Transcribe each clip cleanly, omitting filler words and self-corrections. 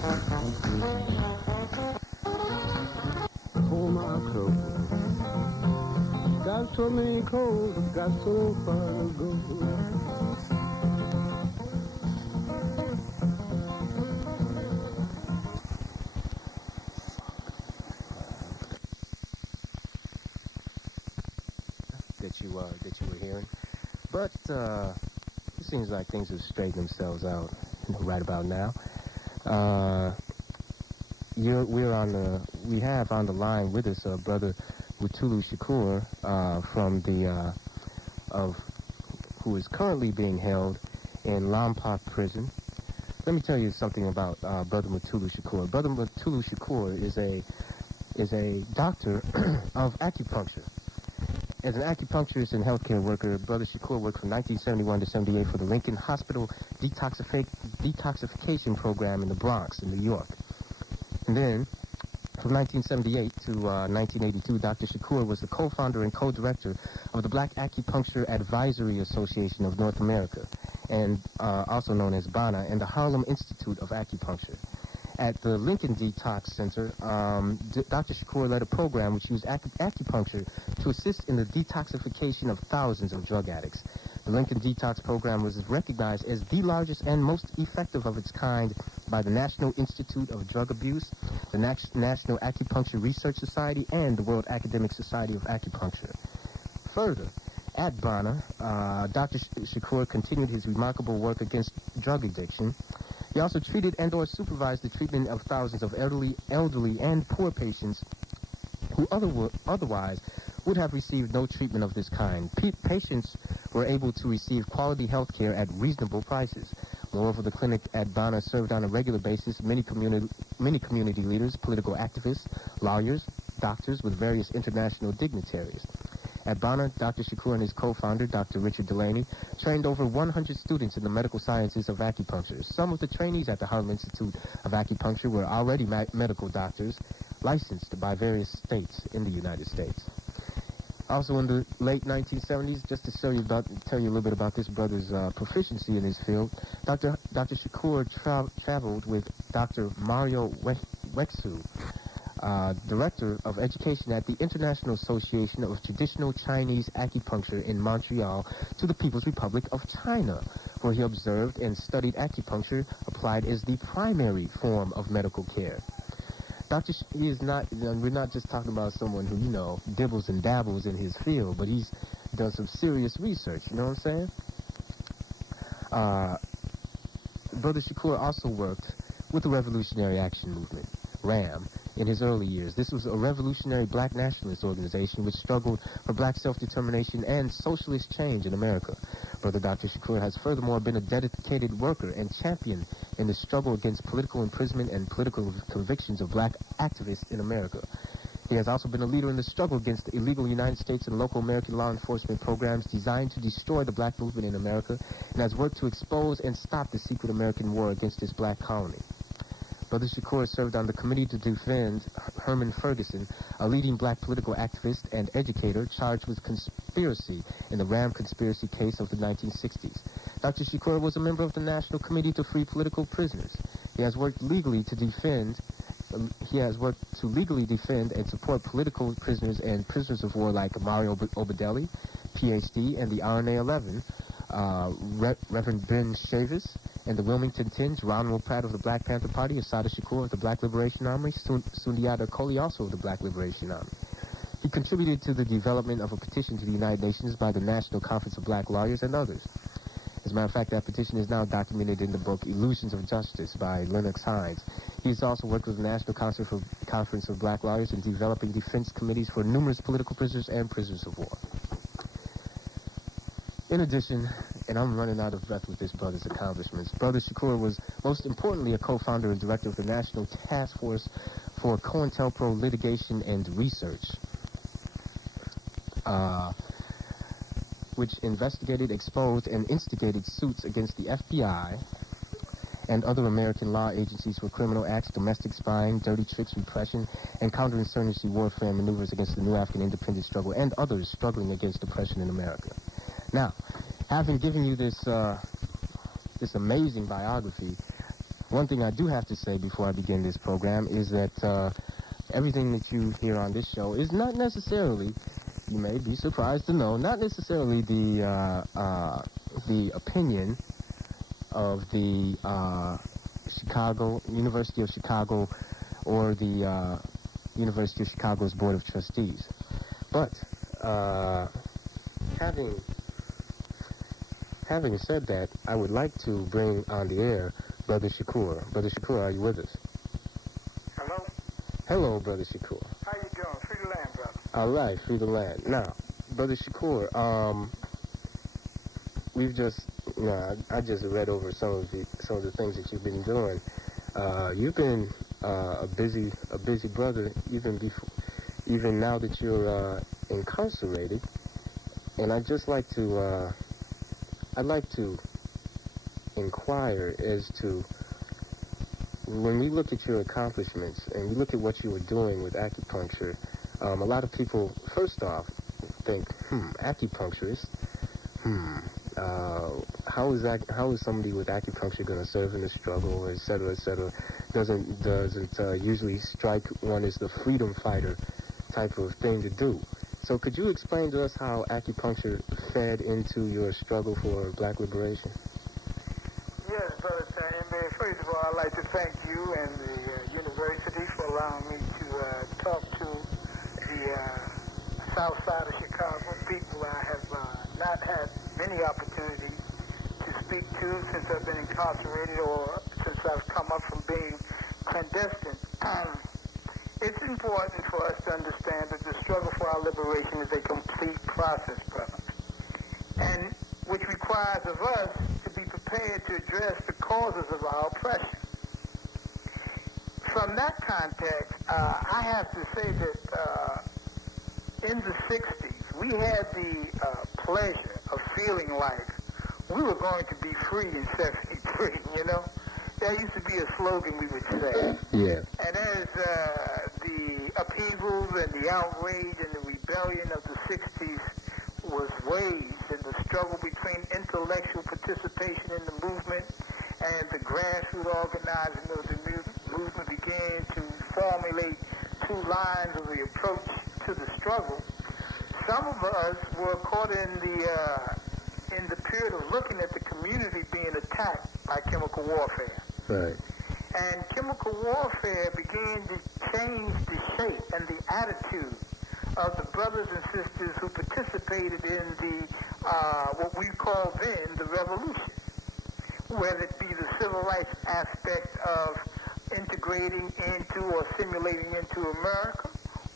Pull my clothes. Got so many cold, got so far to go. That you were hearing, but it seems like things have straightened themselves out right about now. We have on the line with us brother Mutulu Shakur who is currently being held in Lompoc prison. Let me tell you something about brother Mutulu Shakur. Brother Mutulu Shakur is a doctor of acupuncture. As an acupuncturist and healthcare worker, Brother Shakur worked from 1971 to 78 for the Lincoln Hospital Detoxification Program in the Bronx, in New York. And then, from 1978 to 1982, Dr. Shakur was the co-founder and co-director of the Black Acupuncture Advisory Association of North America, and also known as BANA, and the Harlem Institute of Acupuncture. At the Lincoln Detox Center, Dr. Shakur led a program which used acupuncture to assist in the detoxification of thousands of drug addicts. The Lincoln Detox Program was recognized as the largest and most effective of its kind by the National Institute of Drug Abuse, the National Acupuncture Research Society, and the World Academic Society of Acupuncture. Further, at BANA, Dr. Shakur continued his remarkable work against drug addiction. He also treated and/or supervised the treatment of thousands of elderly and poor patients who otherwise would have received no treatment of this kind. Patients were able to receive quality health care at reasonable prices. Moreover, the clinic at BANA served on a regular basis many community leaders, political activists, lawyers, doctors with various international dignitaries. At BANA, Dr. Shakur and his co-founder, Dr. Richard Delaney, trained over 100 students in the medical sciences of acupuncture. Some of the trainees at the Harlem Institute of Acupuncture were already medical doctors, licensed by various states in the United States. Also in the late 1970s, just to tell you a little bit about this brother's proficiency in his field, Dr. Shakur traveled with Dr. Mario Wexu, Director of Education at the International Association of Traditional Chinese Acupuncture in Montreal, to the People's Republic of China, where he observed and studied acupuncture applied as the primary form of medical care. We're not just talking about someone who, dibbles and dabbles in his field, but he's done some serious research, you know what I'm saying? Brother Shakur also worked with the Revolutionary Action Movement, RAM, in his early years. This was a revolutionary black nationalist organization which struggled for black self-determination and socialist change in America. Brother Dr. Shakur has furthermore been a dedicated worker and champion in the struggle against political imprisonment and political convictions of black activists in America. He has also been a leader in the struggle against the illegal United States and local American law enforcement programs designed to destroy the black movement in America, and has worked to expose and stop the secret American war against this black colony. Brother Shakur served on the committee to defend Herman Ferguson, a leading black political activist and educator charged with conspiracy in the Ram conspiracy case of the 1960s. Dr. Shakur was a member of the National Committee to Free Political Prisoners. He has worked to legally defend and support political prisoners and prisoners of war like Mario Obedelli, PhD, and the RNA-11, Reverend Ben Chavis, and the Wilmington Tins, Ronald Pratt of the Black Panther Party, Assata Shakur of the Black Liberation Army, Sundiata Kohli also of the Black Liberation Army. He contributed to the development of a petition to the United Nations by the National Conference of Black Lawyers and others. As a matter of fact, that petition is now documented in the book Illusions of Justice by Lennox Hines. He has also worked with the National Conference of Black Lawyers in developing defense committees for numerous political prisoners and prisoners of war. In addition, and I'm running out of breath with this brother's accomplishments, Brother Shakur was most importantly a co-founder and director of the National Task Force for COINTELPRO Litigation and Research, which investigated, exposed, and instigated suits against the FBI and other American law agencies for criminal acts, domestic spying, dirty tricks, repression, and counterinsurgency warfare maneuvers against the new African independence struggle and others struggling against oppression in America. Now, having given you this amazing biography, One thing I do have to say before I begin this program is that everything that you hear on this show is not necessarily, you may be surprised to know, not necessarily the opinion of the University of Chicago, or the University of Chicago's Board of Trustees. But having said that, I would like to bring on the air Brother Shakur. Brother Shakur, are you with us? Hello? Hello, Brother Shakur. How you doing? Free the land, brother. All right, free the land. Now, Brother Shakur, we've just, I just read over some of the things that you've been doing. You've been a busy brother even now that you're incarcerated. And I'd like to inquire as to, when we look at your accomplishments and we look at what you were doing with acupuncture, a lot of people, first off, think, acupuncturist, how is somebody with acupuncture going to serve in the struggle, et cetera, et cetera? Doesn't usually strike one as the freedom fighter type of thing to do. So could you explain to us how acupuncture fed into your struggle for black liberation? Yes, Brother Stanley. First of all, I'd like to thank you and the university for allowing me to talk to the south side of Chicago, people I have not had many opportunities to speak to since I've been incarcerated or since I've come up from being clandestine. It's important for us to understand that the struggle for our liberation is a complete process, brother, and which requires of us to be prepared to address the causes of our oppression. From that context, I have to say that in the 60s, we had the pleasure of feeling like we were going to be free in 73, you know? That used to be a slogan we would say. Yeah. And as the upheavals and the outrage and the rebellion of the 60s was waged, and the struggle between intellectual participation in the movement and the grassroots organizing of the movement began to formulate two lines of the approach to the struggle, some of us were caught in the period of looking at the community being attacked by chemical warfare. Right. And chemical warfare began to change the shape and the attitude of the brothers and sisters who participated in the, what we call then, the revolution. Whether it be the civil rights aspect of integrating into or assimilating into America,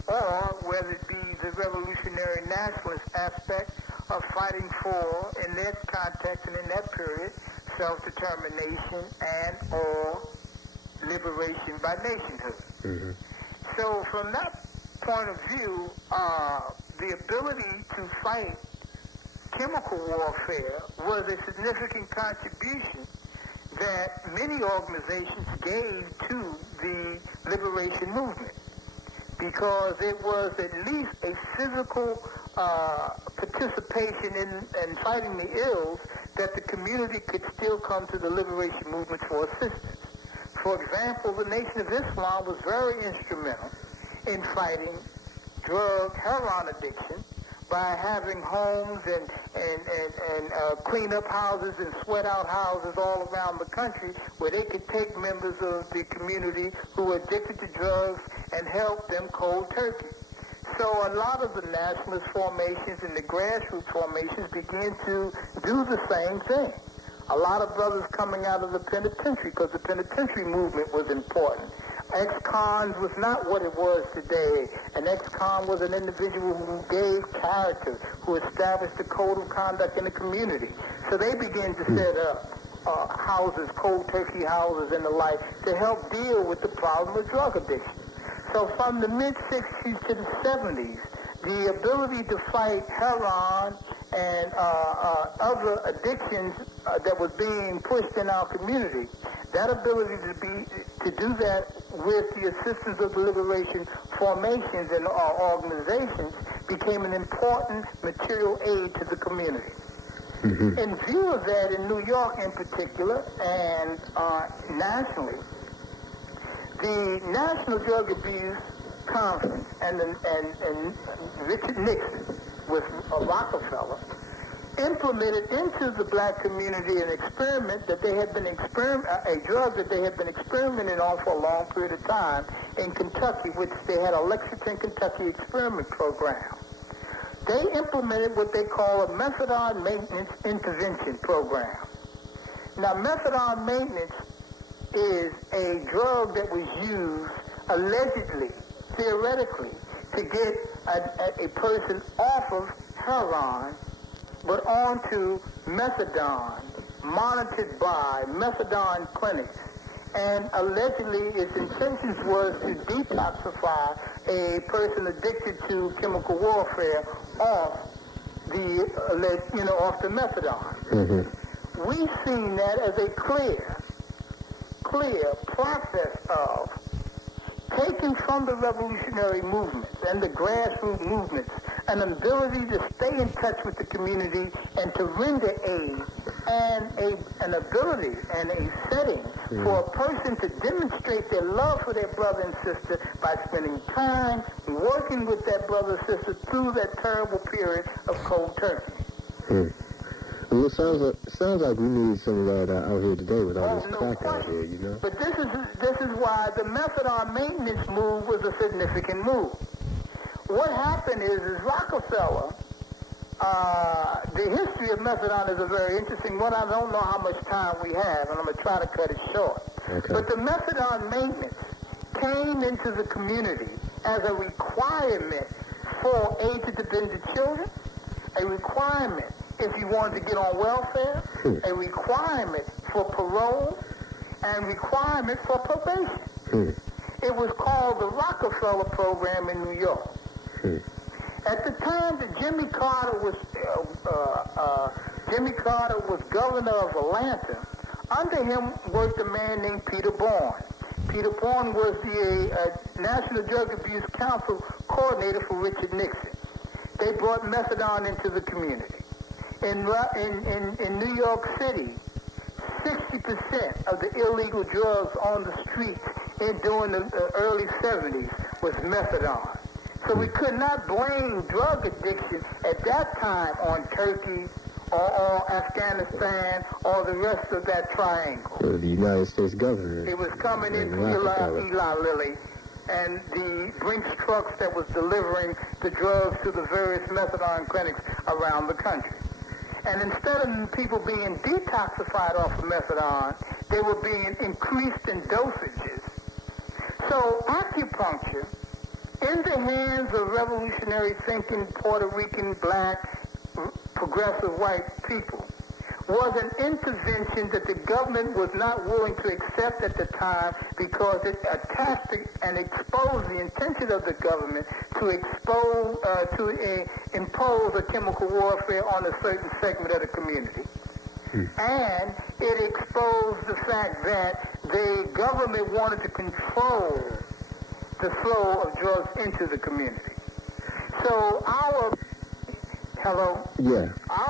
or whether it be the revolutionary nationalist aspect of fighting for, in that context and in that period, self-determination and or liberation by nationhood. Mm-hmm. So from that point of view, the ability to fight chemical warfare was a significant contribution that many organizations gave to the liberation movement, because it was at least a physical participation in fighting the ills that the community could still come to the liberation movement for assistance. For example, the Nation of Islam was very instrumental in fighting drug heroin addiction by having homes and clean up houses and sweat out houses all around the country where they could take members of the community who were addicted to drugs and help them cold turkey. So a lot of the nationalist formations and the grassroots formations began to do the same thing. A lot of brothers coming out of the penitentiary, because the penitentiary movement was important. Ex-cons was not what it was today. An ex-con was an individual who gave character, who established a code of conduct in the community. So they began to set up houses, cold turkey houses and the like, to help deal with the problem of drug addiction. So from the mid-60s to the 70s, the ability to fight heroin and other addictions that was being pushed in our community, that ability to do that with the assistance of the liberation formations and organizations became an important material aid to the community. In view of that, in New York in particular, and nationally, the National Drug Abuse Conference and Richard Nixon with Rockefeller implemented into the black community an experiment that they had been a drug that they had been experimenting on for a long period of time in Kentucky, which they had a Lexington, Kentucky experiment program. They implemented what they call a methadone maintenance intervention program. Now, methadone maintenance is a drug that was used allegedly, theoretically, to get a person off of heroin but onto methadone, monitored by methadone clinics. And allegedly, its intentions was to detoxify a person addicted to chemical warfare off the methadone. We've seen that as a clear process of taking from the revolutionary movements and the grassroots movements an ability to stay in touch with the community and to render aid and an ability and a setting for a person to demonstrate their love for their brother and sister by spending time working with that brother and sister through that terrible period of cold turkey. Well, it sounds like we need some of that out here today with all this crack out here, you know? But this is why the methadone maintenance move was a significant move. What happened is Rockefeller, the history of methadone is a very interesting one. I don't know how much time we have, and I'm going to try to cut it short. Okay. But the methadone maintenance came into the community as a requirement for age-dependent children, a requirement if you wanted to get on welfare, a requirement for parole, and requirement for probation. It was called the Rockefeller Program in New York. At the time that Jimmy Carter was governor of Atlanta, under him worked a man named Peter Bourne. Peter Bourne was the National Drug Abuse Council coordinator for Richard Nixon. They brought methadone into the community. In New York City, 60% of the illegal drugs on the streets during the early 70s was methadone. So we could not blame drug addiction at that time on Turkey or Afghanistan or the rest of that triangle. Or the United States government. It was coming in through Eli Lilly and the Brinks trucks that was delivering the drugs to the various methadone clinics around the country. And instead of people being detoxified off of methadone, they were being increased in dosages. So acupuncture, in the hands of revolutionary thinking Puerto Rican, black, progressive white people, was an intervention that the government was not willing to accept at the time because it attacked and exposed the intention of the government to impose a chemical warfare on a certain segment of the community. And it exposed the fact that the government wanted to control the flow of drugs into the community. So our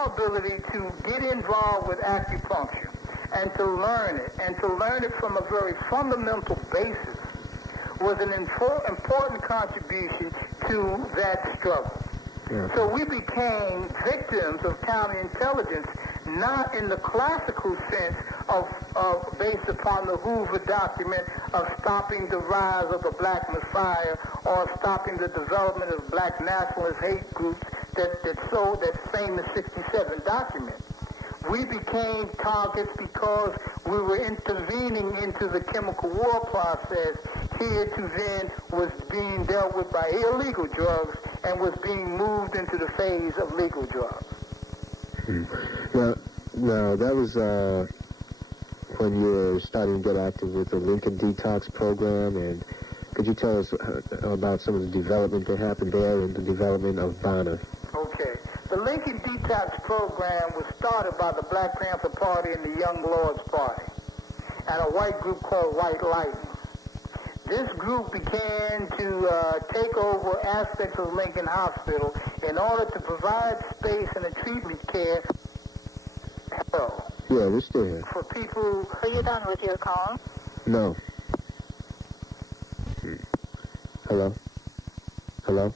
ability to get involved with acupuncture and to learn it from a very fundamental basis was an important contribution to that struggle. Yeah. So we became victims of counterintelligence, not in the classical sense of based upon the Hoover document of stopping the rise of the Black Messiah or stopping the development of black nationalist hate groups that famous 67 document. We became targets because we were intervening into the chemical war process here to then was being dealt with by illegal drugs and was being moved into the phase of legal drugs. Now that was when you were starting to get active with the Lincoln Detox program, and could you tell us about some of the development that happened there and the development of Bonner? Okay. The Lincoln Detox program was started by the Black Panther Party and the Young Lords Party and a white group called White Lightning. This group began to take over aspects of Lincoln Hospital in order to provide space and a treatment care So, Yeah, we're still here. for people... Are you done with your call? No. Hello? Hello?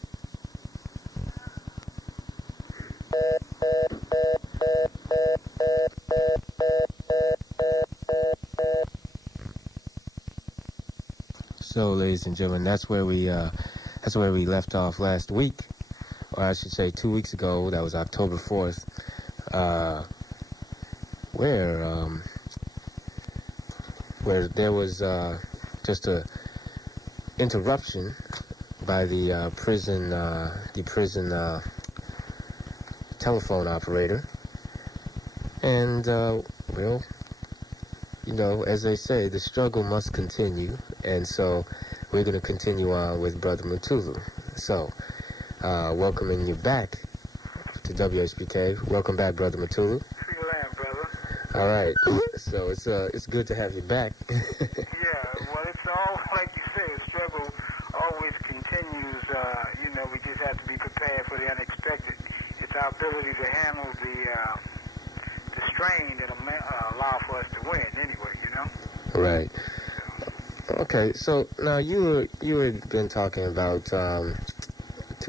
So, ladies and gentlemen, that's where we left off last week, or I should say 2 weeks ago. That was October 4th, where there was just a interruption by the prison telephone operator, and well, you know, as they say, the struggle must continue, and so we're going to continue on with Brother Mutulu. So, welcoming you back to WHBK. Welcome back, Brother Mutulu. Free land, brother. All right. So it's good to have you back. Yeah, well, it's all, like you say, the struggle always continues. You know, we just have to be prepared for the unexpected. It's our ability to handle the strain that'll allow for us to win anyway, you know? Right. Okay, so now you had been talking about 2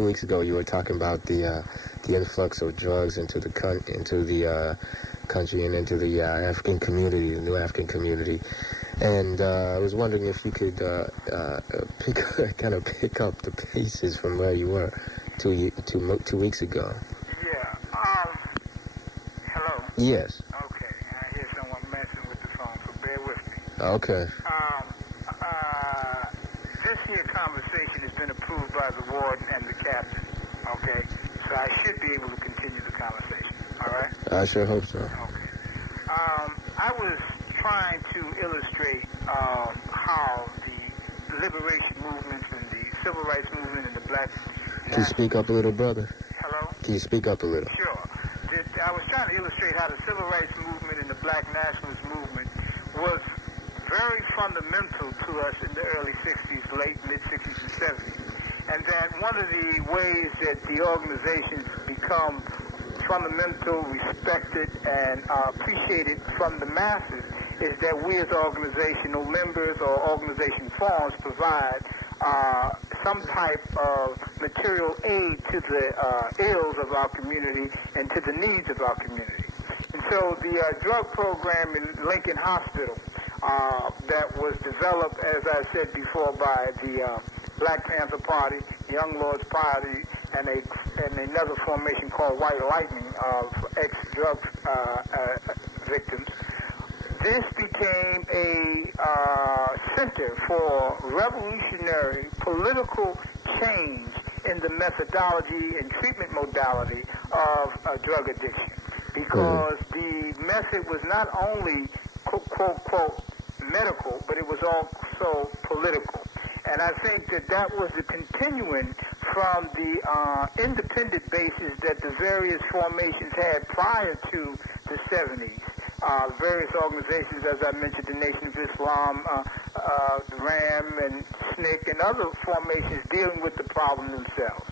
weeks ago. You were talking about the influx of drugs into the country and into the African community, the new African community, and I was wondering if you could pick up the pieces from where you were 2 weeks ago. Yeah. Hello. Yes. Okay. I hear someone messing with the phone, so bear with me. Okay. This here conversation has been approved by the warden and the captain. Okay. So I should be able to continue the conversation. All right. I sure hope so. Okay. I was trying to illustrate how the liberation movements and the civil rights movement and the black... Can you speak up a little, brother? Hello? Can you speak up a little? Sure. I was trying to illustrate how the civil rights movement and the black nationalist movement was very fundamental to us in the early 60s, late, mid-60s and 70s. And that one of the ways that the organizations become fundamental, respected, and appreciated from the masses is that we as organizational members or organization forms provide some type of material aid to the ills of our community and to the needs of our community. And so the drug program in Lincoln Hospital that was developed, as I said before, by the Black Panther Party, Young Lords Party, and another formation called White Lightning of ex-drug victims. This became a center for revolutionary political change in the methodology and treatment modality of drug addiction, because the method was not only quote, medical, but it was also political. And I think that was the continuing from the independent basis that the various formations had prior to the 70s. Various organizations, as I mentioned, the Nation of Islam, the RAM and SNCC, and other formations dealing with the problem themselves.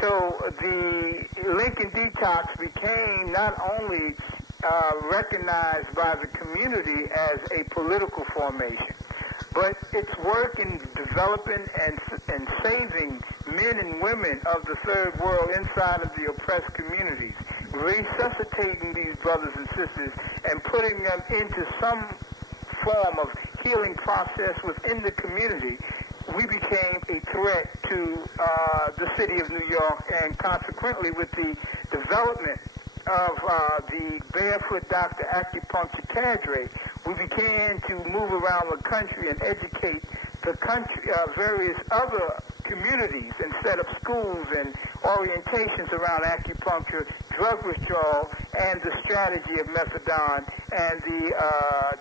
So the Lincoln Detox became not only recognized by the community as a political formation, but its work in developing and saving men and women of the third world inside of the oppressed communities, resuscitating these brothers and sisters and putting them into some form of healing process within the community, we became a threat to the city of New York, and consequently with the development of the Barefoot Doctor Acupuncture cadre, we began to move around the country and educate the country, various other communities, and set up schools and orientations around acupuncture, drug withdrawal, and the strategy of methadone, and the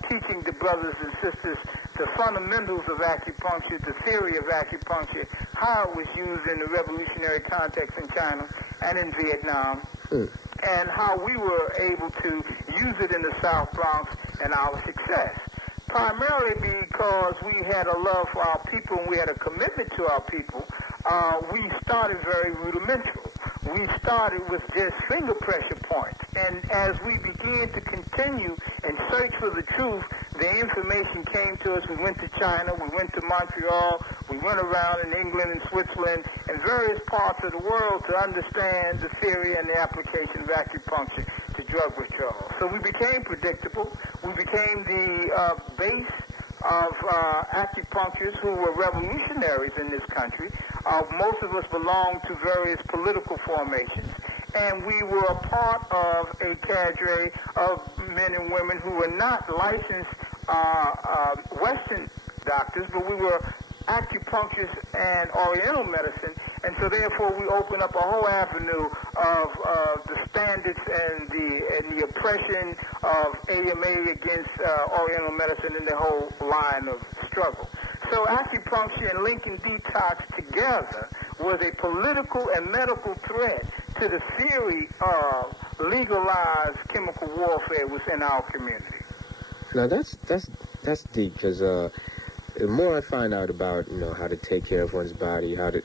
teaching the brothers and sisters the fundamentals of acupuncture, the theory of acupuncture, how it was used in the revolutionary context in China and in Vietnam, and how we were able to use it in the South Bronx and our success. Primarily because we had a love for our people and we had a commitment to our people, we started very rudimental. we started with just finger pressure points. And as we began to continue and search for the truth, the information came to us. We went to China, we went to Montreal, we went around in England and Switzerland and various parts of the world to understand the theory and the application of acupuncture to drug withdrawal. So we became predictable. We became the base of acupuncturists who were revolutionaries in this country. Most of us belonged to various political formations, and we were a part of a cadre of men and women who were not licensed Western doctors, but we were acupuncturists and Oriental medicine, and so therefore we opened up a whole avenue of the standards and the oppression of AMA against Oriental medicine and the whole line of struggle. So acupuncture and Lincoln Detox together was a political and medical threat to the theory of legalized chemical warfare within our community. Now that's deep, because the more I find out about, how to take care of one's body, how to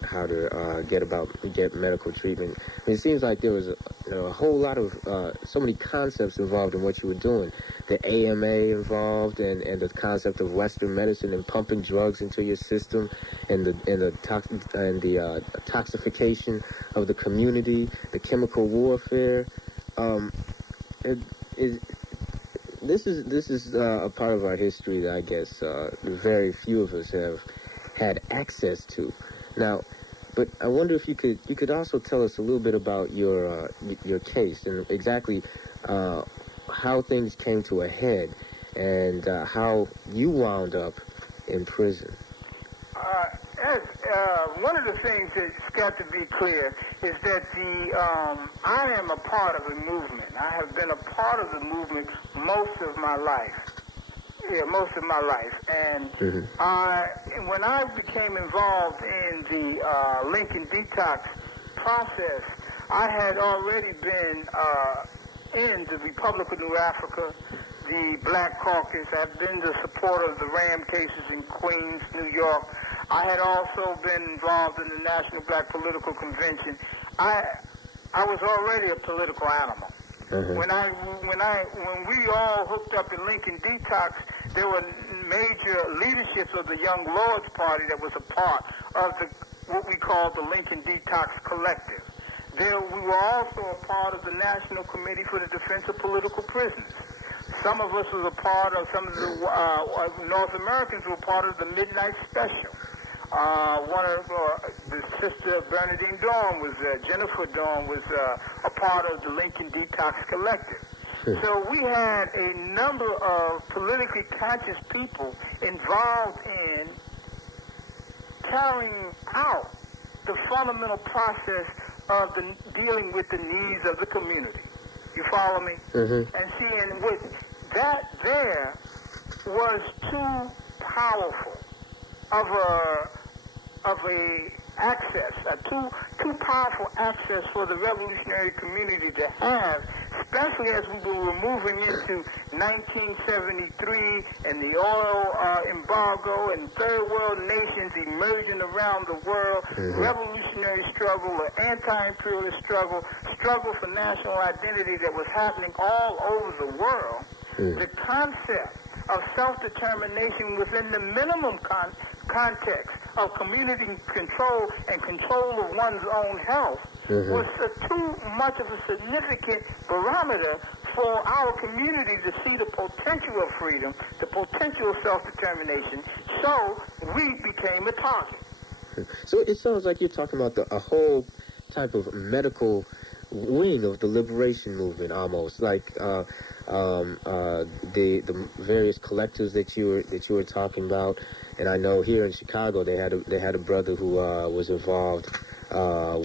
get medical treatment, I mean, it seems like there was a whole lot of so many concepts involved in what you were doing. The AMA involved, and the concept of Western medicine and pumping drugs into your system, and the toxification of the community, the chemical warfare. This is a part of our history that I guess very few of us have had access to. Now, but I wonder if you could also tell us a little bit about your case and exactly how things came to a head and how you wound up in prison. One of the things that's got to be clear is that I am a part of a movement. I have been a part of the movement most of my life. Yeah, most of my life. And when I became involved in the Lincoln Detox process, I had already been in the Republic of New Africa, the Black Caucus. I've been the supporter of the Ram cases in Queens, New York. I had also been involved in the National Black Political Convention. I was already a political animal. When we all hooked up in Lincoln Detox, there were major leaderships of the Young Lords Party that was a part of what we called the Lincoln Detox Collective. We were also a part of the National Committee for the Defense of Political Prisoners. Some of us was a part of, some of the North Americans were part of the Midnight Special. One of the sister Bernadine Dawn was, Jennifer Dawn was a part of the Lincoln Detox Collective. So we had a number of politically conscious people involved in carrying out the fundamental process of dealing with the needs of the community. You follow me? And seeing what that there was too powerful of a access, too powerful access for the revolutionary community to have, especially as we were moving into 1973 and the oil embargo and third world nations emerging around the world, revolutionary struggle, or anti-imperialist struggle for national identity that was happening all over the world. The concept of self-determination within the minimum context of community control and control of one's own health was too much of a significant barometer for our community to see the potential of freedom, the potential of self-determination. So we became a target. So it sounds like you're talking about a whole type of medical wing of the liberation movement, almost like the various collectives that you were talking about. And I know here in Chicago they had a brother who was involved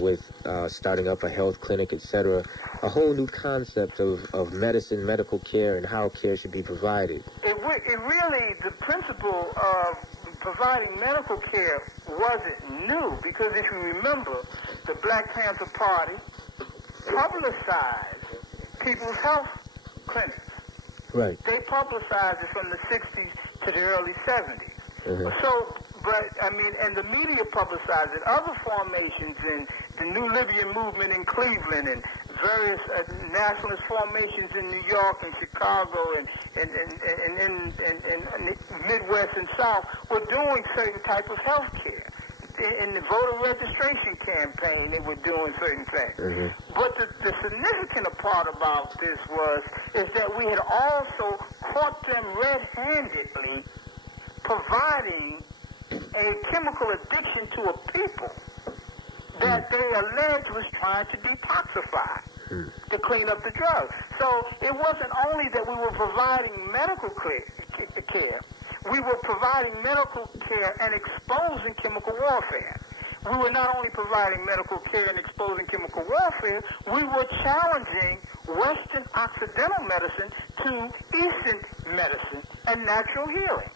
with starting up a health clinic, etc. A whole new concept of medicine, medical care, and how care should be provided. It really, the principle of providing medical care wasn't new, because if you remember, the Black Panther Party publicized people's health clinics. Right. They publicized it from the 60s to the early 70s. So, but, I mean, and the media publicized it. Other formations in the New Libyan movement in Cleveland and various nationalist formations in New York and Chicago and Midwest and South were doing certain type of health care. In the voter registration campaign, they were doing certain things. Mm-hmm. But the significant part about this is that we had also caught them red-handedly providing a chemical addiction to a people that they alleged was trying to detoxify, to clean up the drugs. So it wasn't only that we were providing medical care, we were providing medical care and exposing chemical warfare. We were not only providing medical care and exposing chemical warfare, we were challenging Western Occidental medicine to Eastern medicine and natural healing.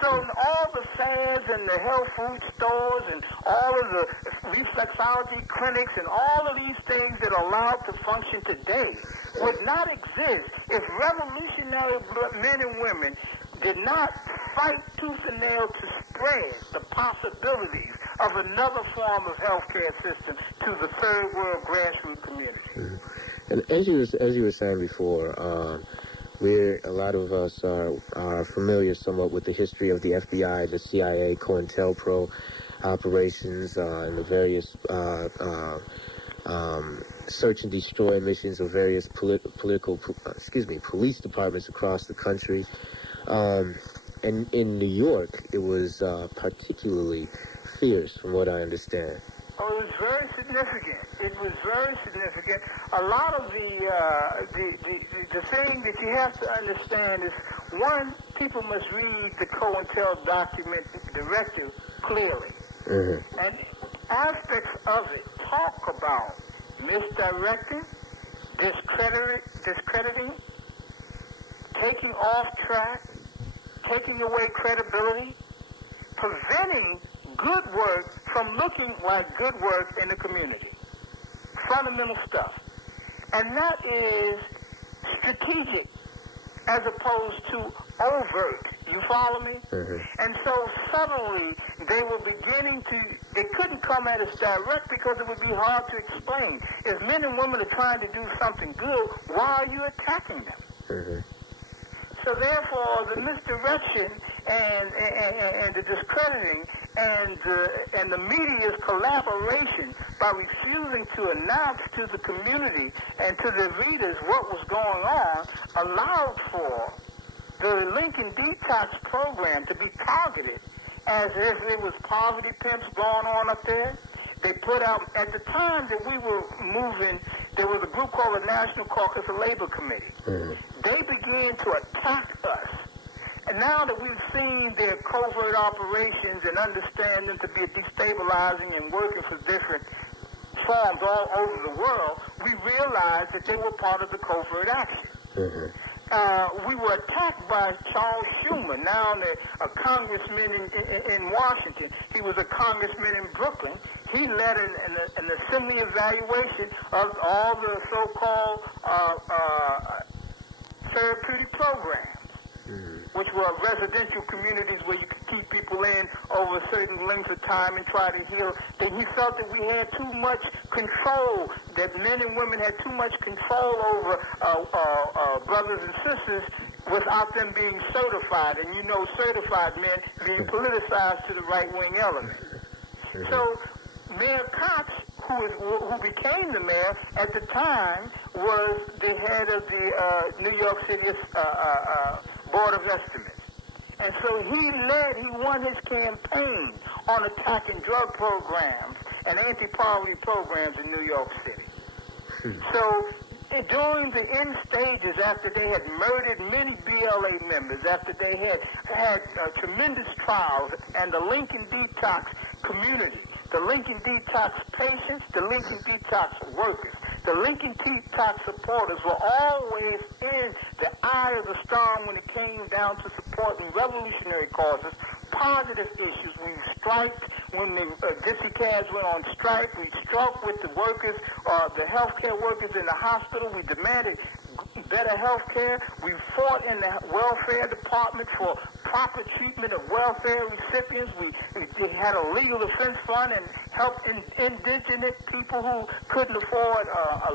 So all the fads and the health food stores and all of the reflexology clinics and all of these things that are allowed to function today would not exist if revolutionary men and women did not fight tooth and nail to spread the possibilities of another form of healthcare system to the third world grassroots community. Mm-hmm. And as you were saying before, a lot of us are familiar somewhat with the history of the FBI, the CIA, COINTELPRO operations, and the various search and destroy missions of various police departments across the country. And in New York, it was particularly fierce, from what I understand. Oh, it was very significant. It was very significant. A lot of the thing that you have to understand is, one, people must read the COINTEL document directive clearly. Mm-hmm. And aspects of it talk about misdirecting, discrediting, taking off track, taking away credibility, preventing good work from looking like good work in the community. Fundamental stuff. And that is strategic as opposed to overt. You follow me? Mm-hmm. And so suddenly they were beginning to, they couldn't come at us direct because it would be hard to explain. If men and women are trying to do something good, why are you attacking them? Mm-hmm. So therefore, the misdirection and the discrediting and the media's collaboration by refusing to announce to the community and to the readers what was going on allowed for the Lincoln Detox program to be targeted as if it was poverty pimps going on up there. They put out, at the time that we were moving, there was a group called the National Caucus of Labor Committee. Mm-hmm. They began to attack us. And now that we've seen their covert operations and understand them to be destabilizing and working for different forms all over the world, we realized that they were part of the covert action. Mm-hmm. We were attacked by Charles Schumer, now a congressman in Washington. He was a congressman in Brooklyn. He led an assembly evaluation of all the so-called therapeutic programs, which were residential communities where you could keep people in over a certain length of time and try to heal. Then he felt that we had too much control, that men and women had too much control over brothers and sisters without them being certified. And you know, certified men being politicized to the right-wing element. So Mayor Cox, who became the mayor at the time, was the head of the New York City Board of Estimates. And so he won his campaign on attacking drug programs and anti-poverty programs in New York City. So during the end stages, after they had murdered many BLA members, after they had tremendous trials, and the Lincoln Detox community, the Lincoln Detox patients, the Lincoln Detox workers, the Lincoln Detox supporters were always in the eye of the storm when it came down to supporting revolutionary causes, positive issues. We striked when the Gypsy Cabs went on strike. We struck with the workers, the healthcare workers in the hospital. We demanded better health care. We fought in the welfare department for proper treatment of welfare recipients. We had a legal defense fund and helped indigent people who couldn't afford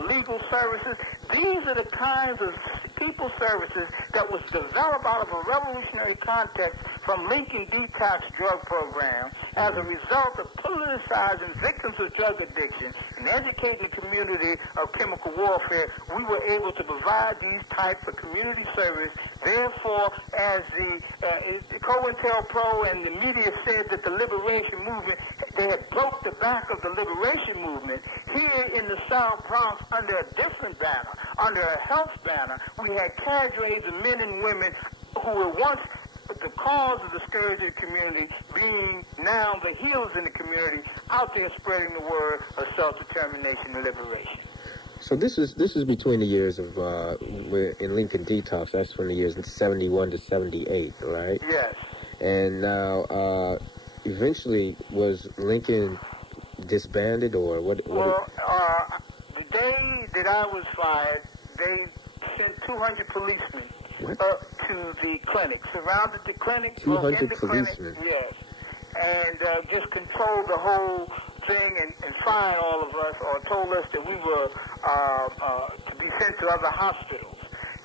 legal services. These are the kinds of people services that was developed out of a revolutionary context from Lincoln Detox drug program as a result of politicizing victims of drug addiction and educating the community of chemical warfare. We were able to provide these types of community service. Therefore, as the COINTELPRO and the media said that the liberation movement, they had broke the back of the liberation movement, here in the South Bronx, under a different banner, under a health banner, we had cadres of men and women who were once the cause of the scourge of the community, being now the healers in the community, out there spreading the word of self-determination and liberation. So this is between the years of we're in Lincoln Detox. That's from the years 71 to 78, right? Yes. And now, eventually, was Lincoln disbanded or what? Well, the day that I was fired, they sent 200 policemen to the clinic, surrounded the clinic. 200 policemen. Yes, and just controlled the whole thing and fined all of us, or told us that we were to be sent to other hospitals.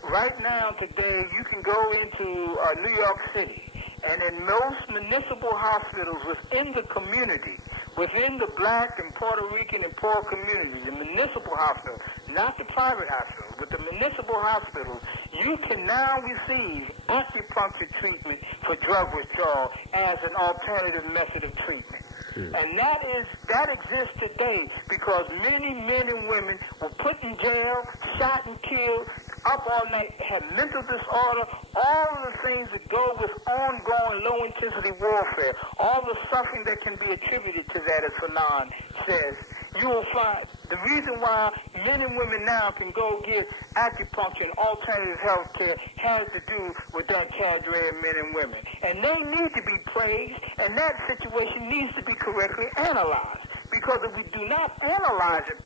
Right now, today, you can go into New York City, and in most municipal hospitals within the community, within the black and Puerto Rican and poor communities, the municipal hospitals, not the private hospitals, but the municipal hospitals, you can now receive acupuncture treatment for drug withdrawal as an alternative method of treatment. And that exists today because many men and women were put in jail, shot and killed, up all night, had mental disorder, all of the things that go with ongoing low-intensity warfare, all the suffering that can be attributed to that, as Fanon says. You will find the reason why men and women now can go get acupuncture and alternative health care has to do with that cadre of men and women. And they need to be praised, and that situation needs to be correctly analyzed. Because if we do not analyze it,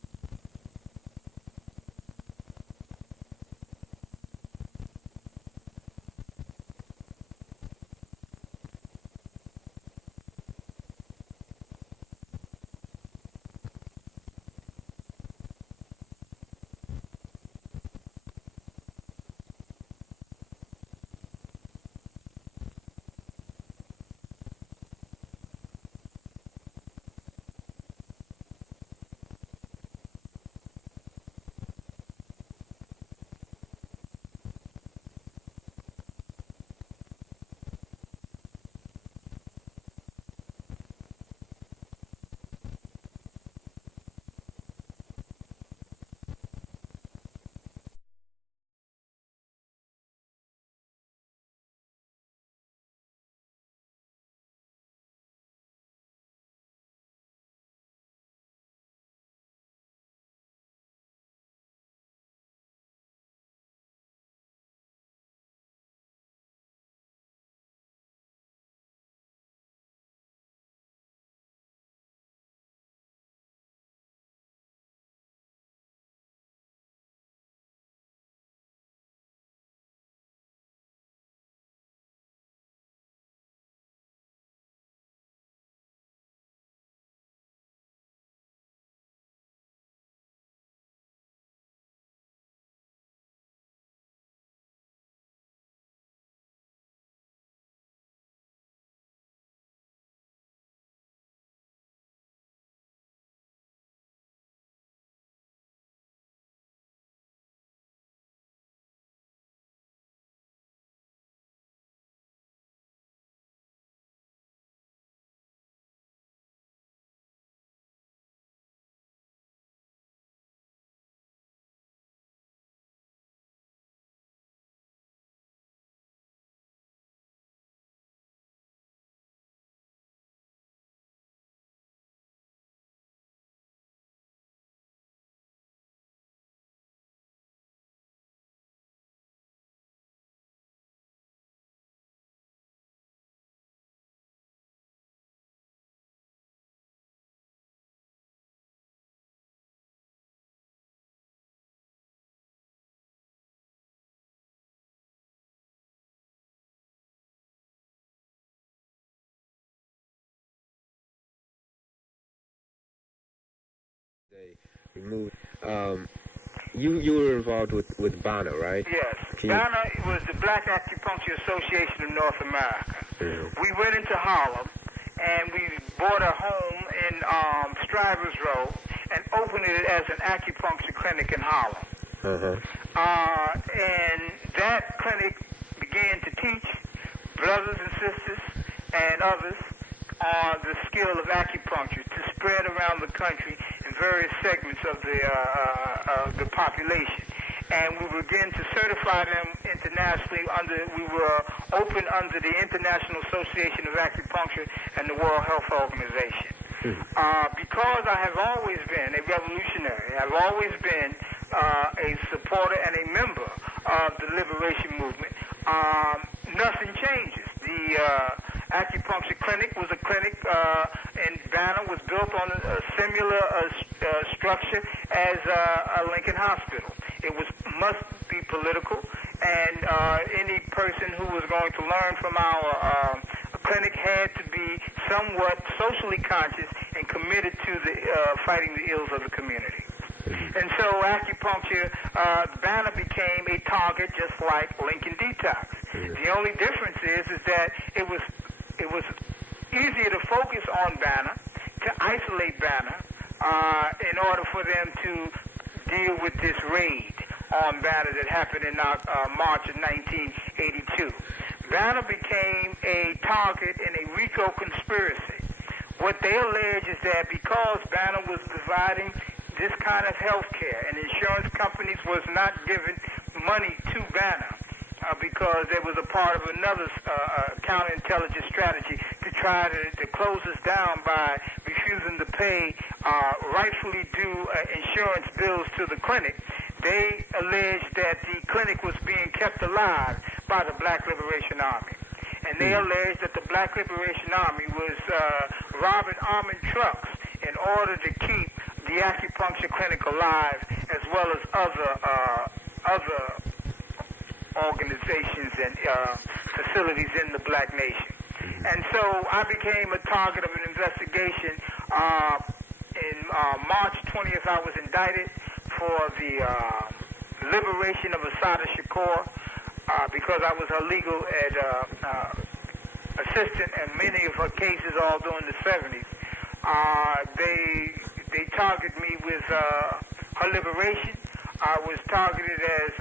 You were involved with BANA, right? Yes. BANA was the Black Acupuncture Association of North America. Mm-hmm. We went into Harlem, and we bought a home in Strivers Road and opened it as an acupuncture clinic in Harlem. And that clinic began to teach brothers and sisters and others the skill of acupuncture to spread around the country in various segments of the population. And we began to certify them internationally we were open under the International Association of Acupuncture and the World Health Organization. Because I have always been a revolutionary, I've always been a supporter and a member of the liberation movement, nothing changes. The acupuncture clinic was a clinic, and BANA was built on a similar structure as a Lincoln Hospital. It must be political, and any person who was going to learn from our clinic had to be somewhat socially conscious and committed to fighting the ills of the community. And so acupuncture, BANA became a target just like Lincoln Detox. The only difference is that it was easier to focus on BANA, to isolate BANA, in order for them to deal with this raid on BANA that happened in March of 1982. BANA became a target in a RICO conspiracy. What they allege is that because BANA was providing this kind of health care and insurance companies was not giving money to BANA because there was a part of another counterintelligence strategy to try to close us down by refusing to pay rightfully due insurance bills to the clinic. They alleged that the clinic was being kept alive by the Black Liberation Army. And they alleged that the Black Liberation Army was robbing armored trucks in order to keep the acupuncture clinic alive, as well as other organizations and facilities in the Black nation. And so I became a target of an investigation. In March 20th, I was indicted for the liberation of Assata Shakur because I was her legal assistant in many of her cases all during the 70s. They targeted me with her liberation. I was targeted as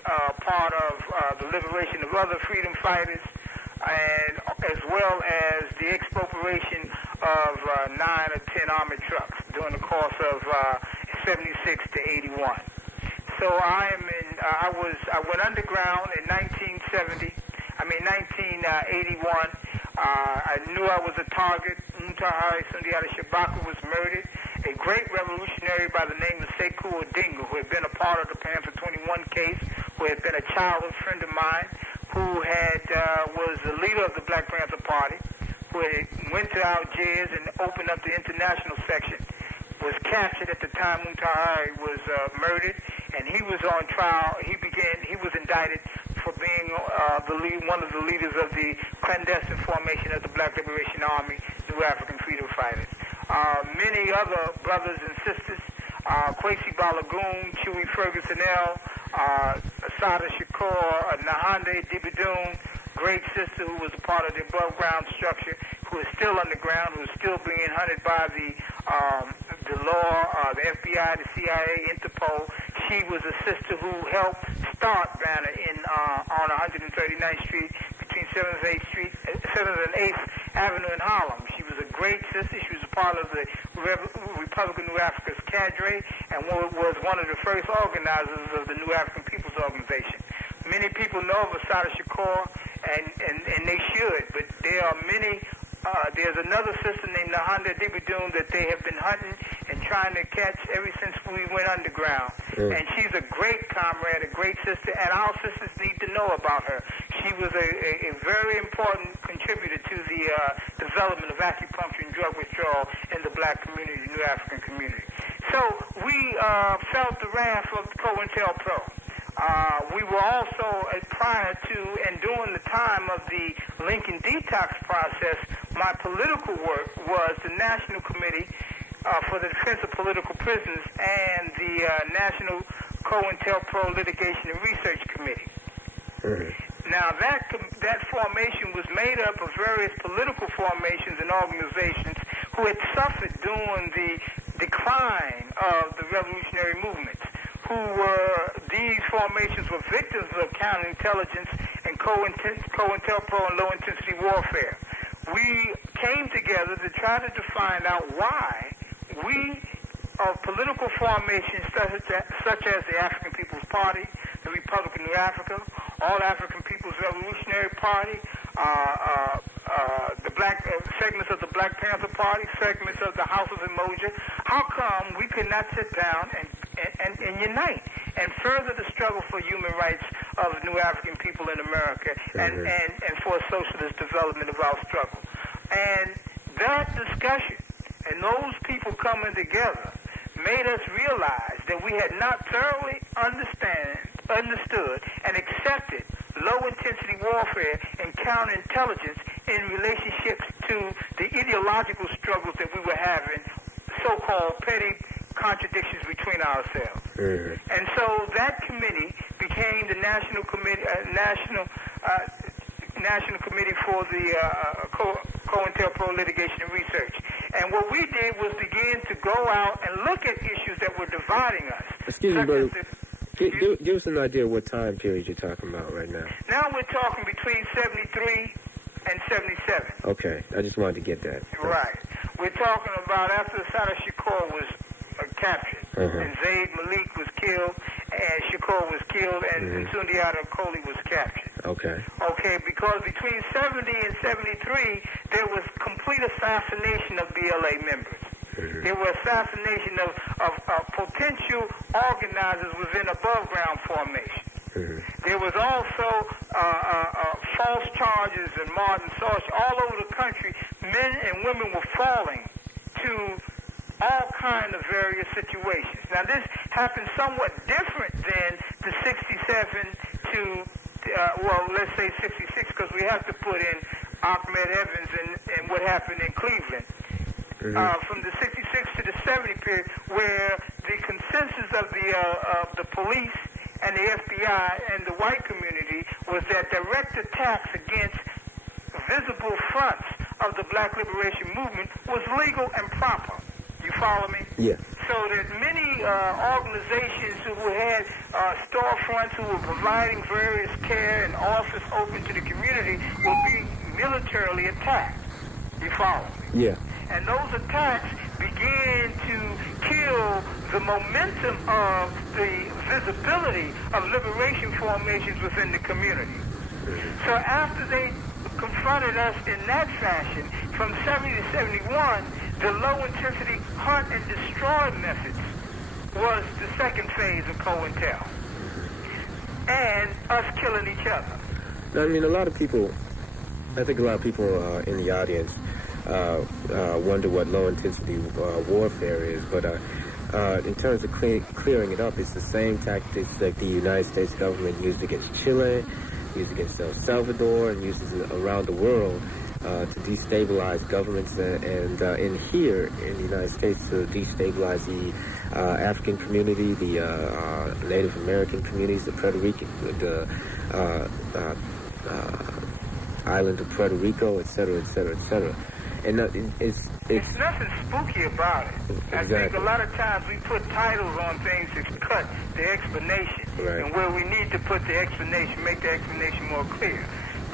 part of the liberation of other freedom fighters, and as well as the expropriation of 9 or 10 armored trucks during the course of 76 to 81. So I went underground in 1981. I knew I was a target. Mutulu Shakur was murdered. A great revolutionary by the name of Shakur Family, who had been a part of the Panther 21 case, who had been a childhood friend of mine, who was the leader of the Black Panther Party, who went to Algiers and opened up the international section, was captured at the time Mutulu was murdered, and he was on trial. He was indicted for being one of the leaders of the clandestine formation of the Black Liberation Army, New African Freedom Fighters. Many other brothers and sisters, Kwesi Balagoon, Chewy Ferguson-El, Assata Shakur, Nahande Dibidoon, great sister who was a part of the above ground structure, who is still underground, who is still being hunted by the law, the FBI, the CIA, Interpol. She was a sister who helped start BANA on 139th Street between 7th and 8th Avenue in Harlem. She was a great sister. She was a part of the Republican New Africa's cadre and was one of the first organizers of the New African People's Organization. Many people know of Assata Shakur, and they should, but there are many. There's another sister named Nahanda Dibidoon that they have been hunting and trying to catch ever since we went underground. And she's a great comrade, a great sister, and our sisters need to know about her. She was a very important contributor to the development of acupuncture and drug withdrawal in the Black community, the New African community. So we felt the wrath of COINTELPRO. We were also, prior to and during the time of the Lincoln Detox process, my political work was the National Committee for the Defense of Political Prisoners and the National COINTELPRO Litigation and Research Committee. Now, that formation was made up of various political formations and organizations who had suffered during the decline of the revolutionary movements. These formations were victims of counterintelligence and COINTELPRO and low-intensity warfare. We came together to try to find out why we, of political formations such as the African People's Party, the Republic of New Africa, All African People's Revolutionary Party, the black segments of the Black Panther Party, segments of the House of Umoja, how come we could not sit down and unite and further the struggle for human rights of New African people in America and for socialist development of our struggle? And that discussion and those people coming together made us realize that we had not thoroughly understood and accepted low-intensity warfare and counterintelligence in relationships to the ideological struggles that we were having, so-called petty contradictions between ourselves. And so that committee became the National Committee for the COINTELPRO Litigation and Research. And what we did was begin to go out and look at issues that were dividing us. Excuse me, brother. Give us an idea of what time period you're talking about right now. Now we're talking between 73 and 77. Okay, I just wanted to get that. Right. We're talking about after Stanley Shakur was captured, and Zaid Malik was killed, and Shakur was killed, and Sundiata Acoli was captured. Okay. Okay, because between 70 and 73, there was complete assassination of BLA members. There was assassination of potential organizers within above-ground formation. There was also false charges and modern sorcery all over the country. Men and women were falling to all kinds of various situations. Now, this happened somewhat different than the 67 to, let's say 66, because we have to put in Ahmed Evans and what happened in Cleveland. From the 66 to the 70 period, where the consensus of the police and the FBI and the white community was that direct attacks against visible fronts of the Black Liberation Movement was legal and proper. You follow me? Yeah. So that many organizations who had storefronts, who were providing various care and office open to the community, will be militarily attacked. You follow me? Yeah. And those attacks began to kill the momentum of the visibility of liberation formations within the community. So after they confronted us in that fashion, from 70 to 71, the low-intensity hunt and destroy methods was the second phase of COINTEL. And us killing each other. I mean, I think a lot of people in the audience wonder what low-intensity warfare is, but in terms of clearing it up, it's the same tactics that the United States government used against Chile, used against El Salvador, and uses around the world to destabilize governments and in here in the United States to destabilize the African community, the Native American communities, the Puerto Rican, the island of Puerto Rico, etc., etc., etc. And it's nothing spooky about it. Exactly. I think a lot of times we put titles on things to cut the explanation, and where we need to put the explanation, make the explanation more clear.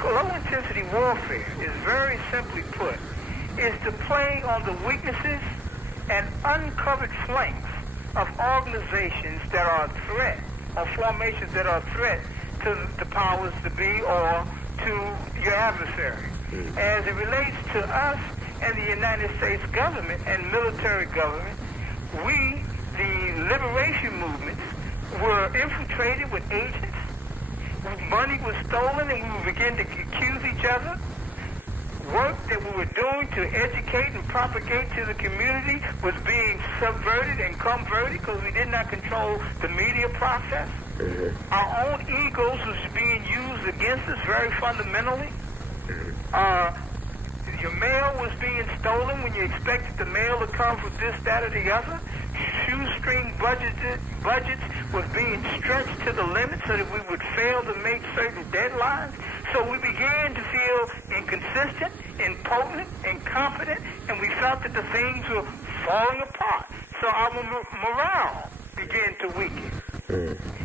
Low-intensity warfare is very simply put, is to play on the weaknesses and uncovered flanks of organizations that are a threat, or formations that are a threat to the powers to be or to your adversary. As it relates to us and the United States government and military government, we, the liberation movements, were infiltrated with agents. Money was stolen, and we began to accuse each other. Work that we were doing to educate and propagate to the community was being subverted and converted because we did not control the media process. Our own egos was being used against us very fundamentally. Your mail was being stolen when you expected the mail to come from this, that, or the other. Shoestring budgets was being stretched to the limit so that we would fail to make certain deadlines. So we began to feel inconsistent, impotent, incompetent, and we felt that the things were falling apart. So our morale began to weaken.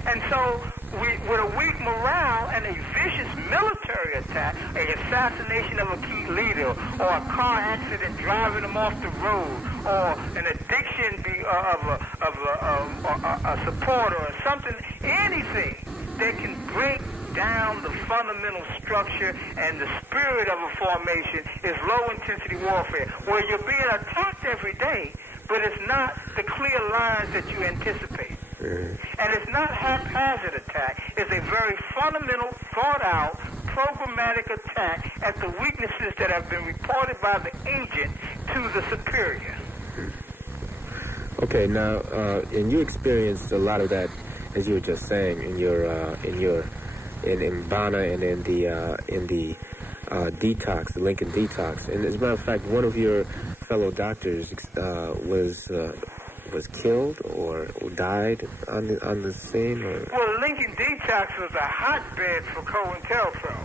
And so with a weak morale and a vicious military attack, an assassination of a key leader, or a car accident driving them off the road, or an addiction of a supporter or something, anything that can break down the fundamental structure and the spirit of a formation is low-intensity warfare, where you're being attacked every day, but it's not the clear lines that you anticipate. And it's not haphazard attack. It's a very fundamental, thought-out, programmatic attack at the weaknesses that have been reported by the agent to the superior. Okay, now, and you experienced a lot of that, as you were just saying, in Bana and in the detox, the Lincoln detox. And as a matter of fact, one of your fellow doctors was killed or died on the scene? Or? Well, Lincoln detox was a hotbed for COINTELPRO.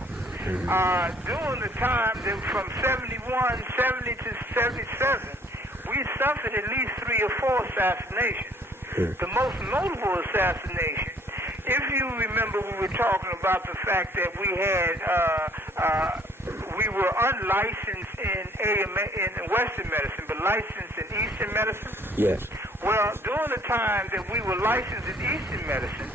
During the time from 71, 70 to 77, we suffered at least 3 or 4 assassinations. The most notable assassination, if you remember, we were talking about the fact that we had we were unlicensed in Western medicine, but licensed in Eastern medicine. Yes. Well, during the time that we were licensed in Eastern medicine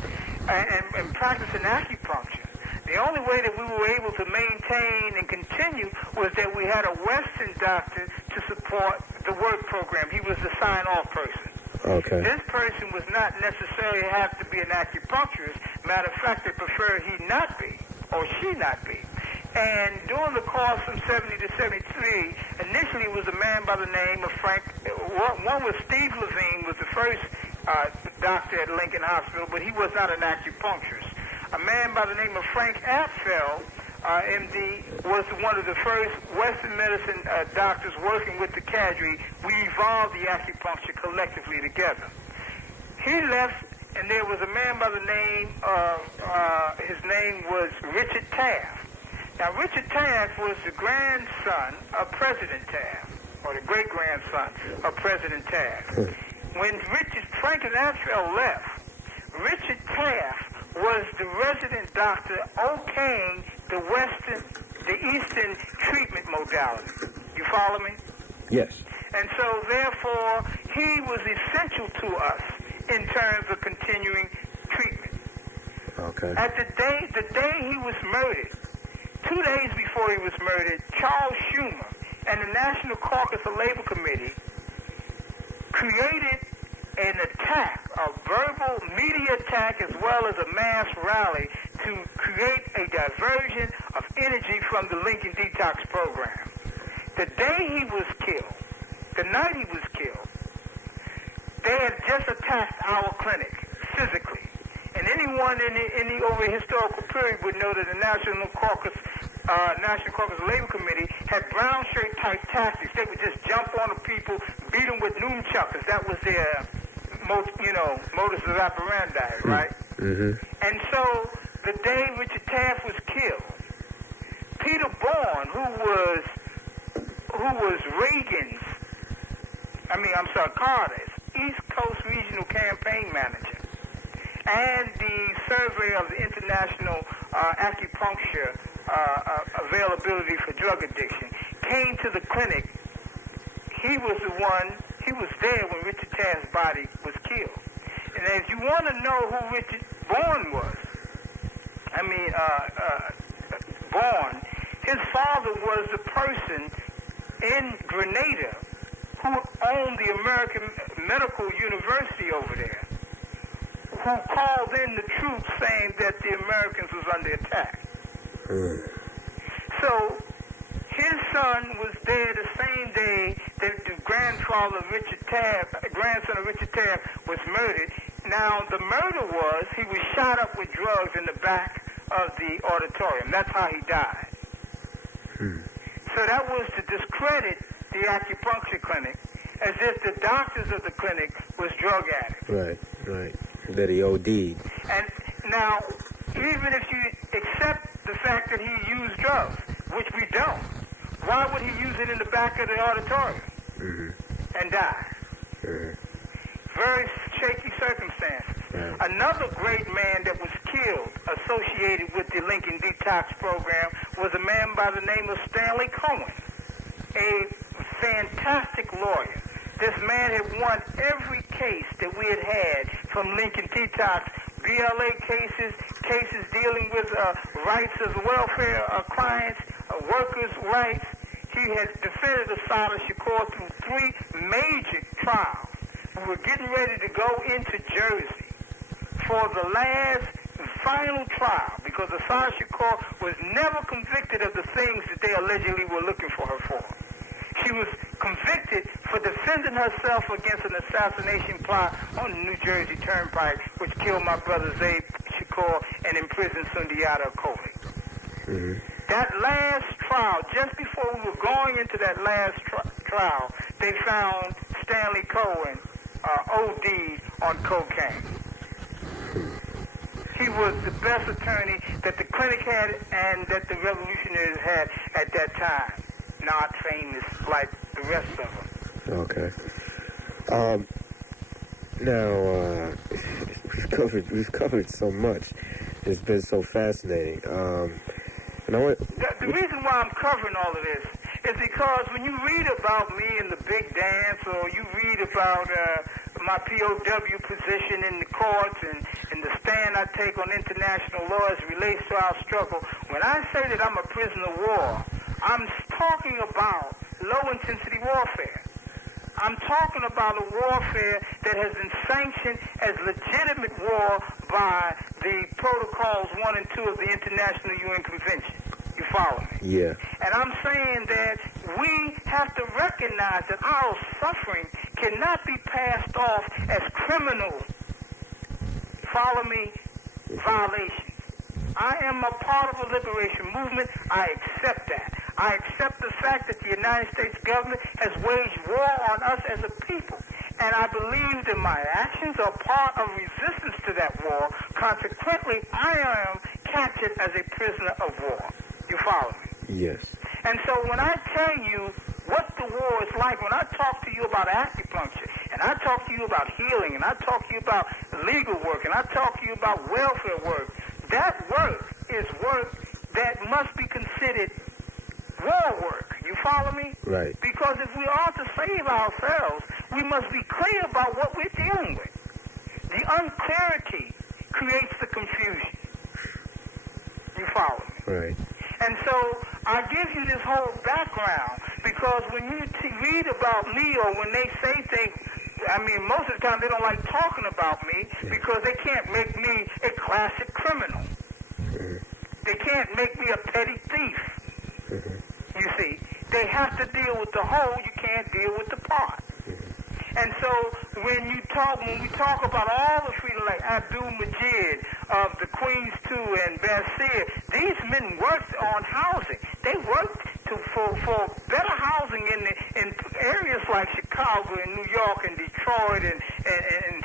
and practicing acupuncture, the only way that we were able to maintain and continue was that we had a Western doctor to support the work program. He was the sign-off person. Okay. This person was not necessarily have to be an acupuncturist. Matter of fact, they preferred he not be, or she not be. And during the course from 70 to 73, initially it was a man by the name of Frank. One was Steve Levine, was the first doctor at Lincoln Hospital, but he was not an acupuncturist. A man by the name of Frank Apfel, MD, was one of the first Western medicine doctors working with the cadre. We evolved the acupuncture collectively together. He left, and there was a man by the name of, his name was Richard Taft. Now, Richard Taft was the grandson of President Taft, or the great-grandson of President Taft. When Franklin Apfel left, Richard Taft was the resident doctor okaying the Eastern treatment modality. You follow me? Yes. And so, therefore, he was essential to us in terms of continuing treatment. Okay. At the day he was murdered, 2 days before he was murdered, Charles Schumer and the National Caucus of Labor Committee created an attack, a verbal media attack, as well as a mass rally to create a diversion of energy from the Lincoln Detox program. The day he was killed, the night he was killed, they had just attacked our clinic physically. And anyone in the over historical period would know that the National Caucus of Labor Committee had brown shirt type tactics. They would just jump on the people, beat them with nunchuckers. That was their modus operandi, right? Mm-hmm. And so the day Richard Taft was killed, Peter Bourne, who was Carter's East Coast Regional Campaign Manager, and the survey of the international acupuncture availability for drug addiction, came to the clinic. He was there when Richard Taft's body was killed. And if you want to know who Richard Bourne was, Bourne, his father was the person in Grenada who owned the American Medical University over there, who called in the troops saying that the Americans was under attack. So his son was there the same day that the grandson of Richard Taft was murdered. Now, the murder was he was shot up with drugs in the back of the auditorium. That's how he died. So that was to discredit the acupuncture clinic as if the doctors of the clinic was drug addicts. Right. That he OD'd. And now, even if you accept the fact that he used drugs, which we don't, why would he use it in the back of the auditorium and die? Very shaky circumstances. Another great man that was killed associated with the Lincoln Detox program was a man by the name of Stanley Cohen, a fantastic lawyer. This man had won every case that we had from Lincoln Detox, BLA cases, cases dealing with rights of welfare clients, workers' rights. He had defended Asada Shakur through 3 major trials. We were getting ready to go into Jersey for the last final trial because Asada Shakur was never convicted of the things that they allegedly were looking for her for. She was convicted for defending herself against an assassination plot on the New Jersey Turnpike, which killed my brother Zayd Shakur and imprisoned Sundiata Kohli. That last trial, just before we were going into that last trial, they found Stanley Cohen OD'd on cocaine. He was the best attorney that the clinic had and that the revolutionaries had at that time. Not famous like the rest of them. Okay. Now, we've covered so much. It's been so fascinating. And I want the reason why I'm covering all of this is because when you read about me in the big dance, or you read about my POW position in the courts and the stand I take on international law as it relates to our struggle, when I say that I'm a prisoner of war, I'm talking about low-intensity warfare. I'm talking about a warfare that has been sanctioned as legitimate war by the Protocols 1 and 2 of the International UN Convention. You follow me? Yeah. And I'm saying that we have to recognize that our suffering cannot be passed off as criminal, follow me, violations. I am a part of the liberation movement. I accept that. I accept the fact that the United States government has waged war on us as a people. And I believe that my actions are part of resistance to that war. Consequently, I am captured as a prisoner of war. You follow me? Yes. And so when I tell you what the war is like, when I talk to you about acupuncture, and I talk to you about healing, and I talk to you about legal work, and I talk to you about welfare work, that work is work that must be considered war work. You follow me? Right. Because if we are to save ourselves, we must be clear about what we're dealing with. The unclarity creates the confusion. You follow me? Right. And so I give you this whole background because when you read about me or when they say things, I mean, most of the time they don't like talking about me because they can't make me a classic criminal. They can't make me a petty thief. You see, they have to deal with the whole. You can't deal with the part. And so when we talk about all the freedom, like Abdul Majid of the Queens 2 and Basir, these men worked on housing. They worked for better housing in areas like Chicago and New York and Detroit and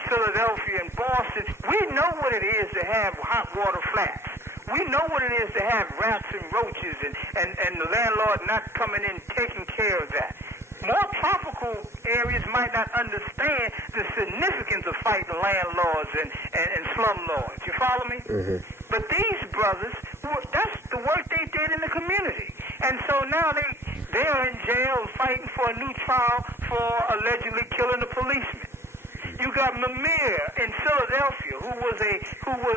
Philadelphia and Boston. We know what it is to have hot water flats. We know what it is to have rats and roaches and the landlord not coming in taking care of that. More tropical areas might not understand the significance of fighting landlords and slumlords. You follow me? But these brothers, that's the work they did in the community. And so now they are in jail fighting for a new trial for allegedly killing a policeman. You got Mimir in Philadelphia, who was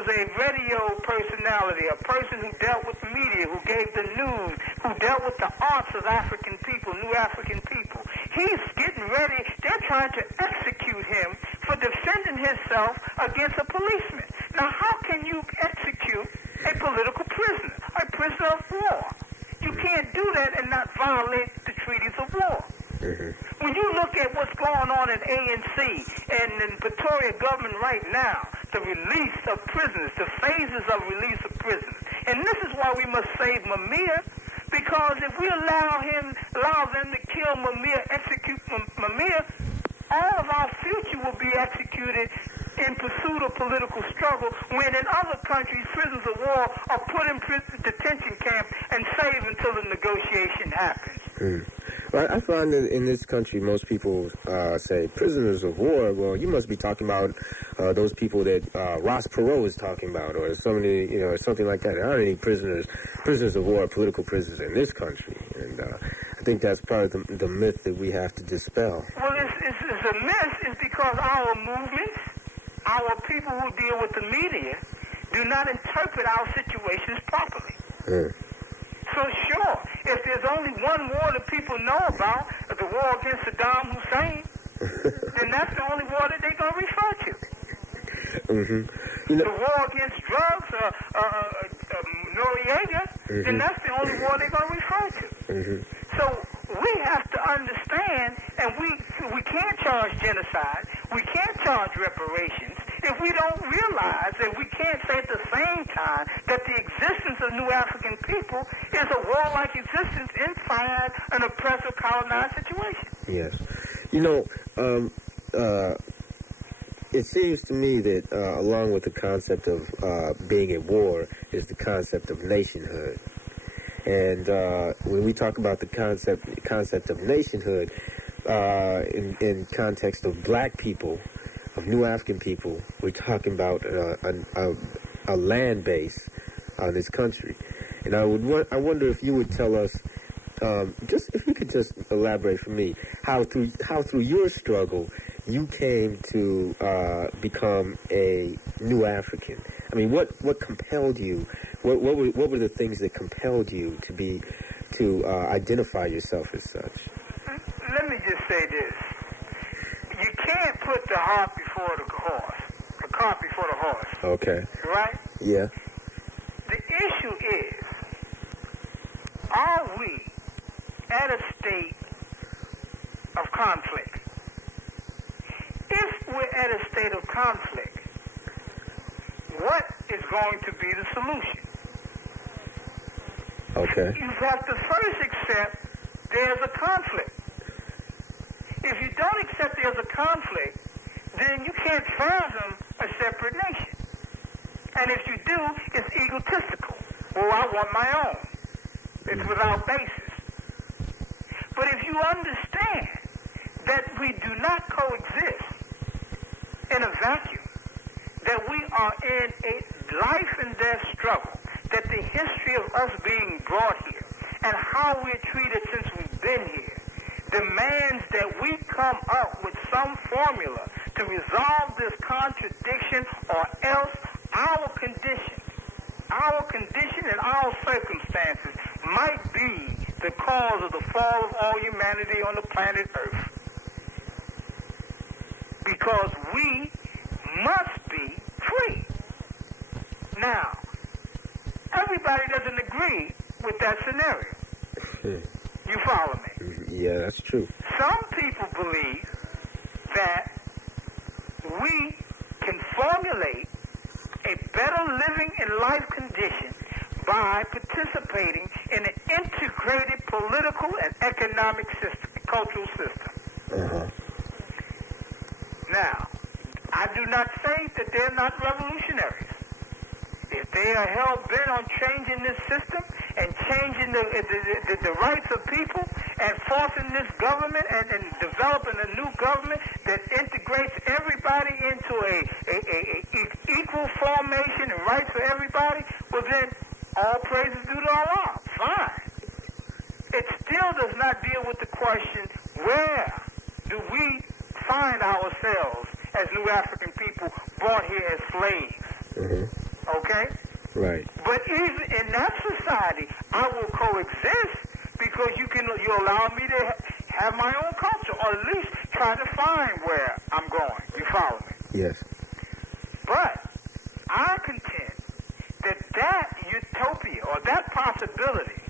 a radio personality, a person who dealt with the media, who gave the news, who dealt with the arts of African people, new African people. He's getting ready. They're trying to execute him for defending himself against a policeman. Now, how can you execute a political prisoner, a prisoner of war? You can't do that and not violate the treaties of war. When you look at what's going on in ANC and in Pretoria government right now, the release of prisoners, the phases of release of prisoners, and this is why we must save Mimir, because Because if we allow them to kill Mumia, execute Mumia, all of our future will be executed in pursuit of political struggle, when in other countries, prisoners of war are put in prison detention camps and saved until the negotiation happens. Well, I find that in this country, most people say prisoners of war. Well, you must be talking about those people that Ross Perot is talking about, or somebody, something like that. There aren't any prisoners of war, political prisoners in this country, and I think that's part of the myth that we have to dispel. Well, it's a myth. It's because our movements, our people who deal with the media, do not interpret our situations properly. So sure, if there's only one war that people know about, the war against Saddam Hussein, then that's the only war that they're going to refer to. The war against drugs, Noriega, then that's the only war they're going to refer to. So we have to understand, and we can't charge genocide, we can't charge reparations, if we don't realize that we can't say at the same time that the existence of New African people is a warlike existence inside an oppressive colonized situation. Yes. It seems to me that along with the concept of being at war is the concept of nationhood. And when we talk about the concept of nationhood in context of black people, of New African people, we're talking about a land base on this country. And I wonder if you would tell us, if you could just elaborate for me, how through your struggle you came to become a New African. I mean, what compelled you? What were the things that compelled you to identify yourself as such? Let me just say this. You can't put the cart before the horse. Okay. Right? Yeah. The issue is, are we at a state of conflict? If we're at a state of conflict, what is going to be the solution? Okay. You have to first accept there's a conflict. If you don't accept there's a conflict, then you can't fathom a separate nation. And if you do, it's egotistical. Well, I want my own. It's without basis. But if you understand that we do not coexist in a vacuum, that we are in a life and death struggle, that the history of us being brought here and how we're treated since we've been here demands that we come up with some formula to resolve this contradiction, or else our condition and our circumstances might be the cause of the fall of all humanity on the planet Earth. Because we must be free. Now, everybody doesn't agree with that scenario. You follow me? Yeah, that's true. Some people believe that we can formulate a better living and life condition by participating in an integrated political and economic system, cultural system. Now, I do not say that they're not revolutionaries. If they are hell-bent on changing this system and changing the rights of people and forcing this government and developing a new government that integrates everybody into a equal formation and rights for everybody, well then, all praises due to Allah. Fine. It still does not deal with the question, where do we find ourselves as New African people brought here as slaves? Okay? Right. But even in that society, I will coexist because you allow me to have my own culture, or at least try to find where I'm going. You follow me? Yes. But I contend that utopia or that possibility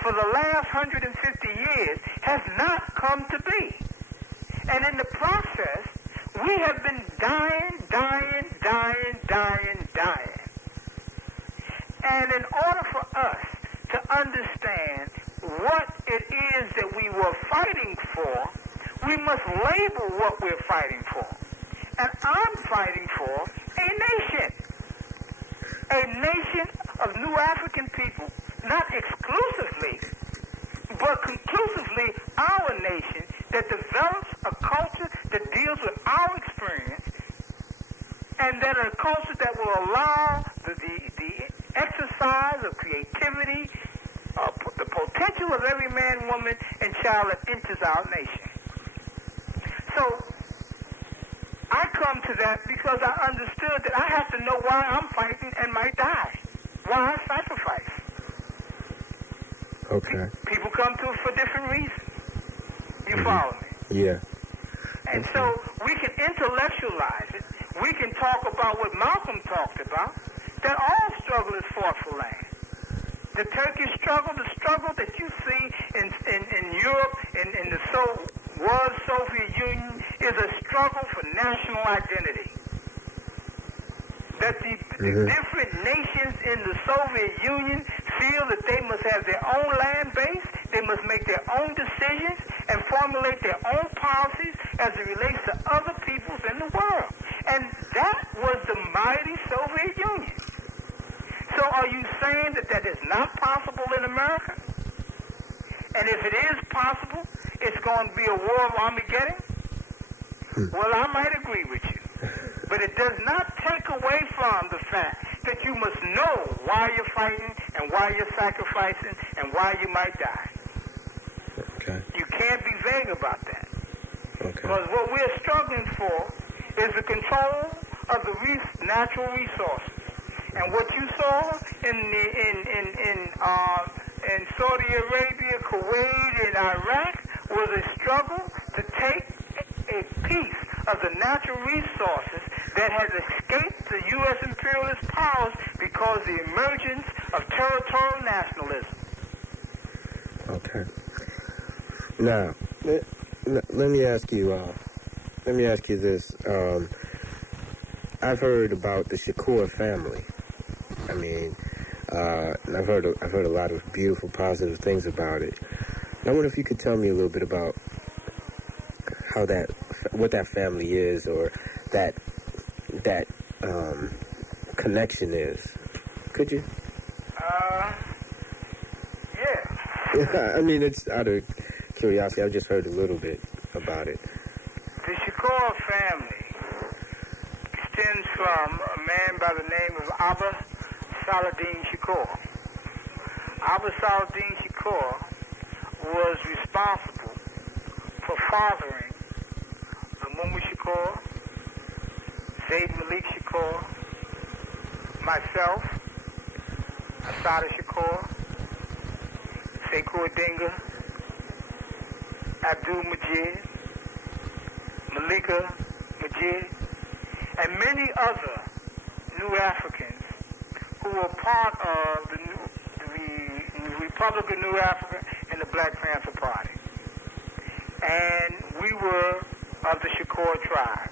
for the last 150 years has not come to be. And in the process, we have been dying. And in order for us to understand it is that we were fighting for, we must label what we're fighting for. And I'm fighting for a nation of new African people, not exclusively, but conclusively our nation that develops a culture that deals with our experience, and that a culture that will allow the exercise of creativity, the potential of every man, woman, and child that enters our nation. So I come to that because I understood that I have to know why I'm fighting and might die, why I sacrifice. Okay. People come to it for different reasons. You follow me? Yeah. And so we can intellectualize it. We can talk about what Malcolm talked about, that all struggle is fought for land. The Turkish struggle, the struggle that you see in Europe, in the Soviet Union, is a struggle for national identity. That the different nations in the Soviet Union feel that they must have their own land base, they must make their own decisions, and formulate their own policies as it relates to other peoples in the world. And that was the mighty Soviet Union. So are you saying that that is not possible in America? And if it is possible, it's going to be a war of Armageddon? Well, I might agree with you. But it does not take away from the fact that you must know why you're fighting and why you're sacrificing and why you might die. Okay. You can't be vague about that. Okay. Because what we're struggling for is the control of the natural resources. And what you saw in Saudi Arabia, Kuwait, and Iraq was a struggle to take a piece of the natural resources that has escaped the U.S. imperialist powers because of the emergence of territorial nationalism. Okay. Now, let me ask you this. I've heard about the Shakur family. I mean, I've heard a lot of beautiful, positive things about it. I wonder if you could tell me a little bit about what that family is, or that connection is. Could you? Yeah. I mean, it's out of curiosity. I've just heard a little bit about it. The Shakur family extends from a man by the name of Abba Saladdin Shakur. Abba Saladdin Shakur was responsible for fathering Mutulu Shakur, Zayd Malik Shakur, myself, Asada Shakur, Sekou Dinga, Abdul Majid, Malika Majid, and many other new Africans who were part of the Republic of New Africa and the Black Panther Party. And we were of the Shakur tribe.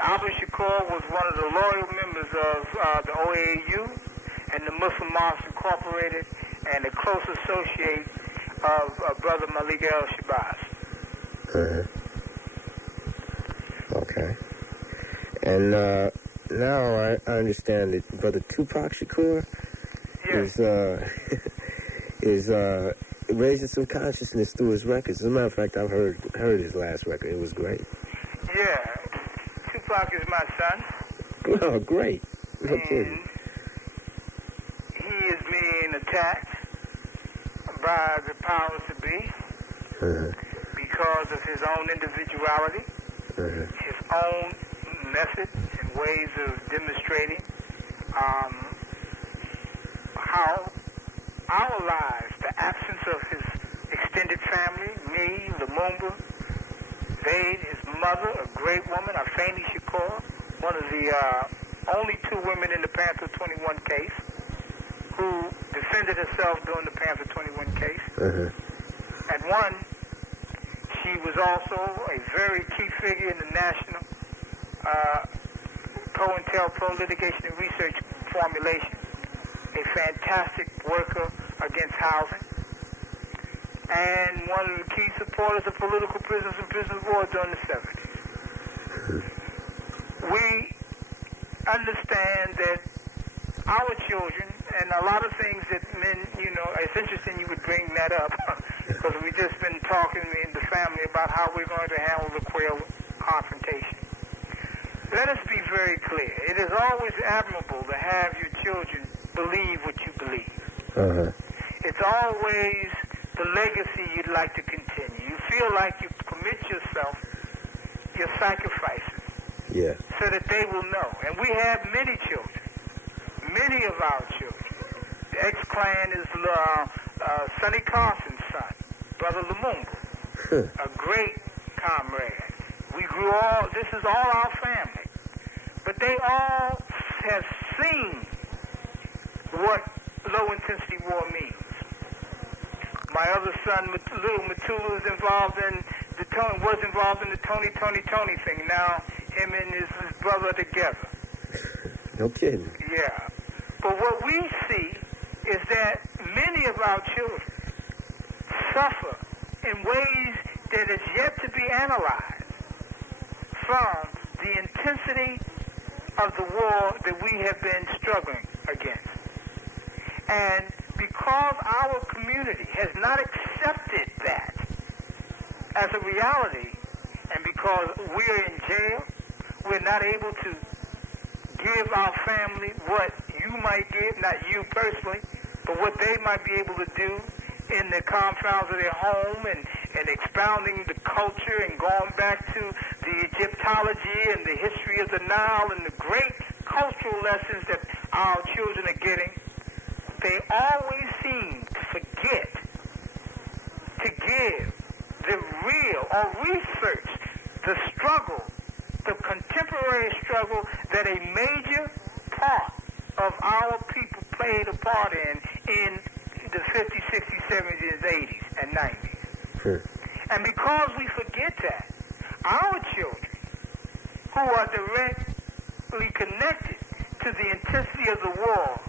Abba Shakur was one of the loyal members of the OAU and the Muslim Mosque Incorporated, and a close associate of Brother Malik El-Shabazz. Okay. And now I understand that Brother Tupac Shakur is raising some consciousness through his records. As a matter of fact, I've heard his last record. It was great. Yeah. Tupac is my son. Oh, great. And he is being attacked by the powers that be because of his own individuality, his own methods and ways of demonstrating how our lives, the absence of his extended family, me, Lumumba, Zayd, his mother, a great woman, Afeni Shakur, one of the only two women in the Panther 21 case, who defended herself during the Panther 21 case. And one, she was also a very key figure in the national pro litigation and research formulation, a fantastic worker against housing. and one of the key supporters of political prisoners and prisoners of war during the 70s. We understand that our children, and a lot of things that men, you know, it's interesting you would bring that up, because we've just been talking in the family about how we're going to handle the Quail confrontation. Let us be very clear. It is always admirable to have your children believe what you believe. Uh-huh. It's always the legacy you'd like to continue. You feel like you commit yourself, your sacrifices, Yeah. so that they will know. And we have many children, many of our children. The ex-clan is Sonny Carson's son, Brother Lumumba, a great comrade. We grew all, this is all our family. But they all have seen what low-intensity war means. My other son, little Mutulu, was involved in the Tony thing. Now, him and his brother together. No kidding. Yeah. But what we see is that many of our children suffer in ways that is yet to be analyzed from the intensity of the war that we have been struggling against. And because our community has not accepted that as a reality, and because we're in jail, we're not able to give our family what you might give, not you personally, but what they might be able to do in the confines of their home, and expounding the culture and going back to the Egyptology and the history of the Nile and the great cultural lessons that our children are getting. They always seem to forget to give the real or research the struggle, the contemporary struggle that a major part of our people played a part in the 50s, 60s, 70s, 80s, and 90s. Sure. And because we forget that, our children, who are directly connected to the intensity of the war,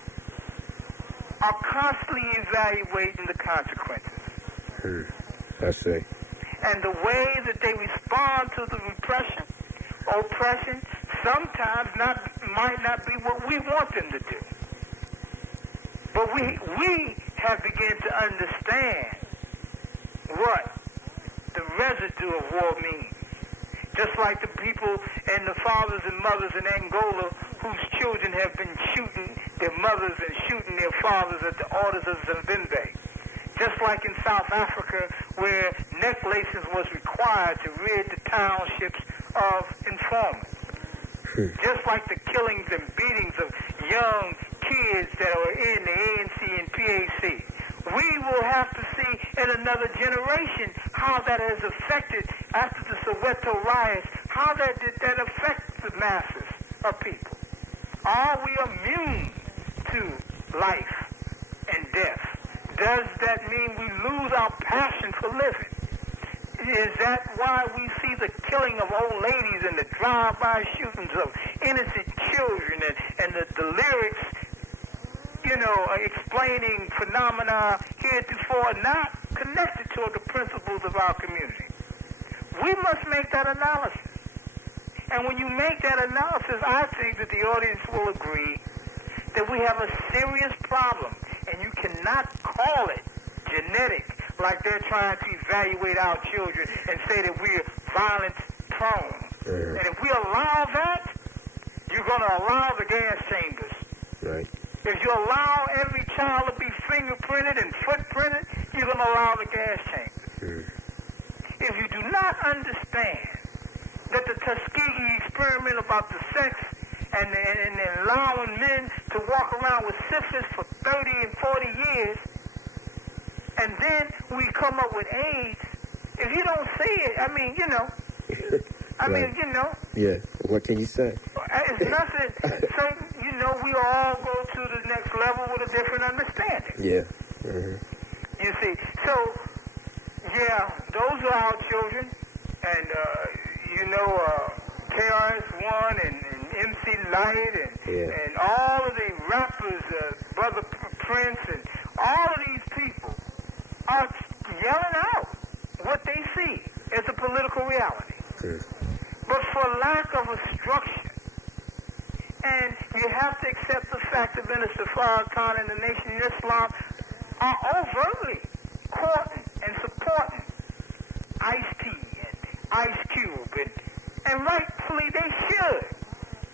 are constantly evaluating the consequences. I see. And the way that they respond to the repression, oppression, sometimes might not be what we want them to do. But we have begun to understand what the residue of war means. Just like the people and the fathers and mothers in Angola whose children have been shooting their mothers and shooting their fathers at the orders of Zimbabwe. Just like in South Africa, where necklaces was required to rid the townships of informants. Just like the killings and beatings of young kids that were in the ANC and PAC. We will have to see in another generation how that has affected, after the Soweto riots, how that did that affect the masses of people. Are we immune to life and death? Does that mean we lose our passion for living? Is that why we see the killing of old ladies and the drive-by shootings of innocent children and the lyrics, you know, explaining phenomena heretofore not connected to the principles of our community? We must make that analysis. And when you make that analysis, I think that the audience will agree that we have a serious problem, and you cannot call it genetic, like they're trying to evaluate our children and say that we're violence-prone. And if we allow that, you're going to allow the gas chambers. Right. If you allow every child to be fingerprinted and footprinted, you're going to allow the gas chambers. If you do not understand that the Tuskegee experiment about the sex and allowing men to walk around with syphilis for 30 and 40 years, and then we come up with AIDS, if you don't see it, I mean, you know, Yeah, what can you say? It's nothing. So, you know, we all go to the next level with a different understanding. Yeah. You see, so, yeah, those are our children, and, you know, KRS-One and MC Light and all of the rappers, Brother Prince, and all of these people are yelling see as a political reality. But for lack of a structure, and you have to accept the fact that Minister Farrakhan and the Nation of Islam are overtly courting and supporting Ice-T and Ice Cube, and rightfully they should.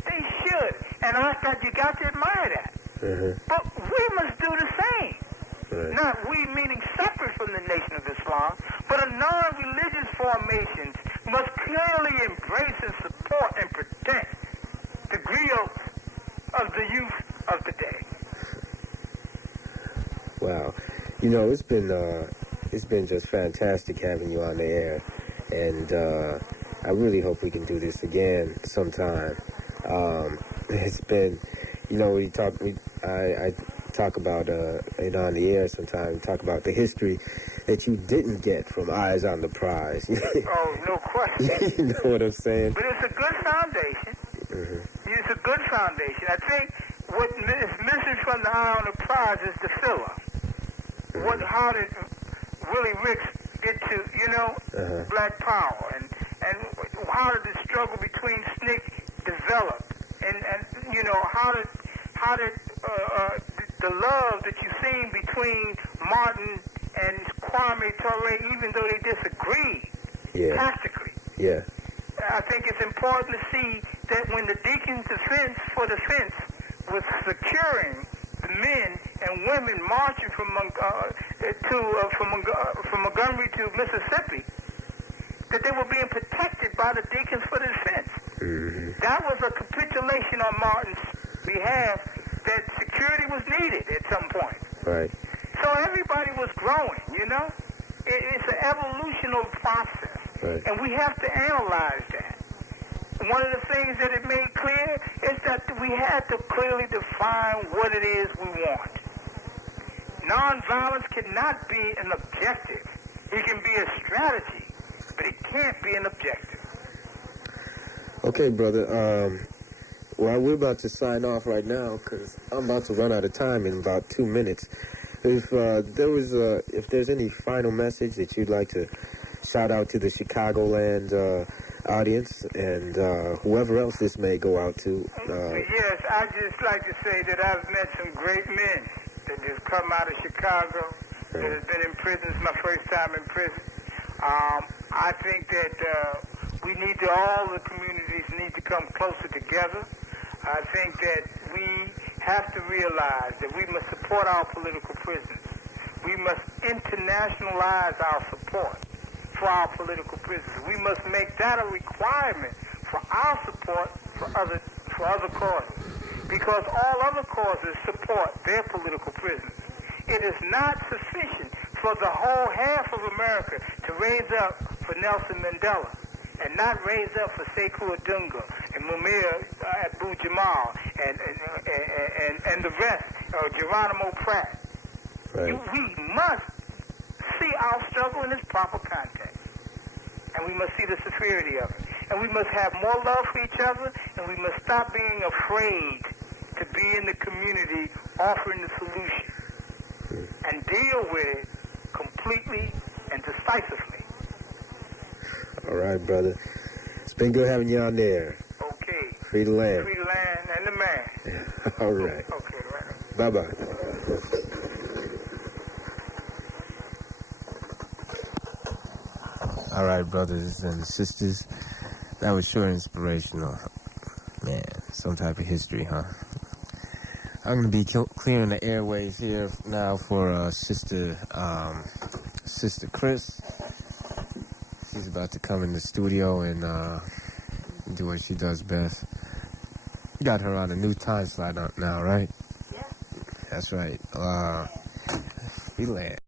They should. And I thought you got to admire that. But we must do the same. Not we meaning separate from the Nation of Islam, but a non-religious formations must clearly embrace and support and protect the griots of the youth of today. Wow. You know, it's been just fantastic having you on the air, and I really hope we can do this again sometime. It's been, you know, I talk about on the air sometimes, talk about the history that you didn't get from Eyes on the Prize. Oh, no question. You know what I'm saying? But it's a good foundation. It's a good foundation. I think what is missing from the Eye on the Prize is the filler. How did Willie Ricks get to, you know, Black Power, and how did the struggle between SNCC develop, and you know, how did the love that you've seen between Martin and Kwame Ture, even though they disagreed tactically. Yeah. I think it's important to see that when the Deacon's Defense for Defense was securing the men and women marching from Montgomery to Mississippi, that they were being protected by the Deacons for Defense. That was a capitulation on Martin's behalf that security was needed at some point. Right. So everybody was growing, you know? It's an evolutional process. Right. And we have to analyze that. One of the things that it made clear is that we had to clearly define what it is we want. Nonviolence cannot be an objective. It can be a strategy, but it can't be an objective. Okay, brother. Well, we're about to sign off right now because I'm about to run out of time in about 2 minutes. If there's any final message that you'd like to shout out to the Chicagoland audience and whoever else this may go out to. Yes, I'd just like to say that I've met some great men that have come out of Chicago, that have been in prison. It's my first time in prison. I think that all the communities need to come closer together. I think that we have to realize that we must support our political prisoners. We must internationalize our support for our political prisoners. We must make that a requirement for our support for other causes, because all other causes support their political prisoners. It is not sufficient for the whole half of America to raise up for Nelson Mandela and not raise up for Sekou Odunga and Mumia Abu-Jamal and the rest, Geronimo Pratt. Right. We must see our struggle in its proper context. And we must see the severity of it. And we must have more love for each other, and we must stop being afraid to be in the community offering the solution and deal with it completely and decisively. All right, brother. It's been good having you on there. Okay. Free the land. Free the land and the man. All right. Okay, right. Bye-bye. All right, brothers and sisters. That was sure inspirational. Man, some type of history, huh? I'm going to be clearing the airways here now for Sister Chris. She's about to come in the studio and do what she does best. You got her on a new time slot now, right? Yeah. That's right. We land.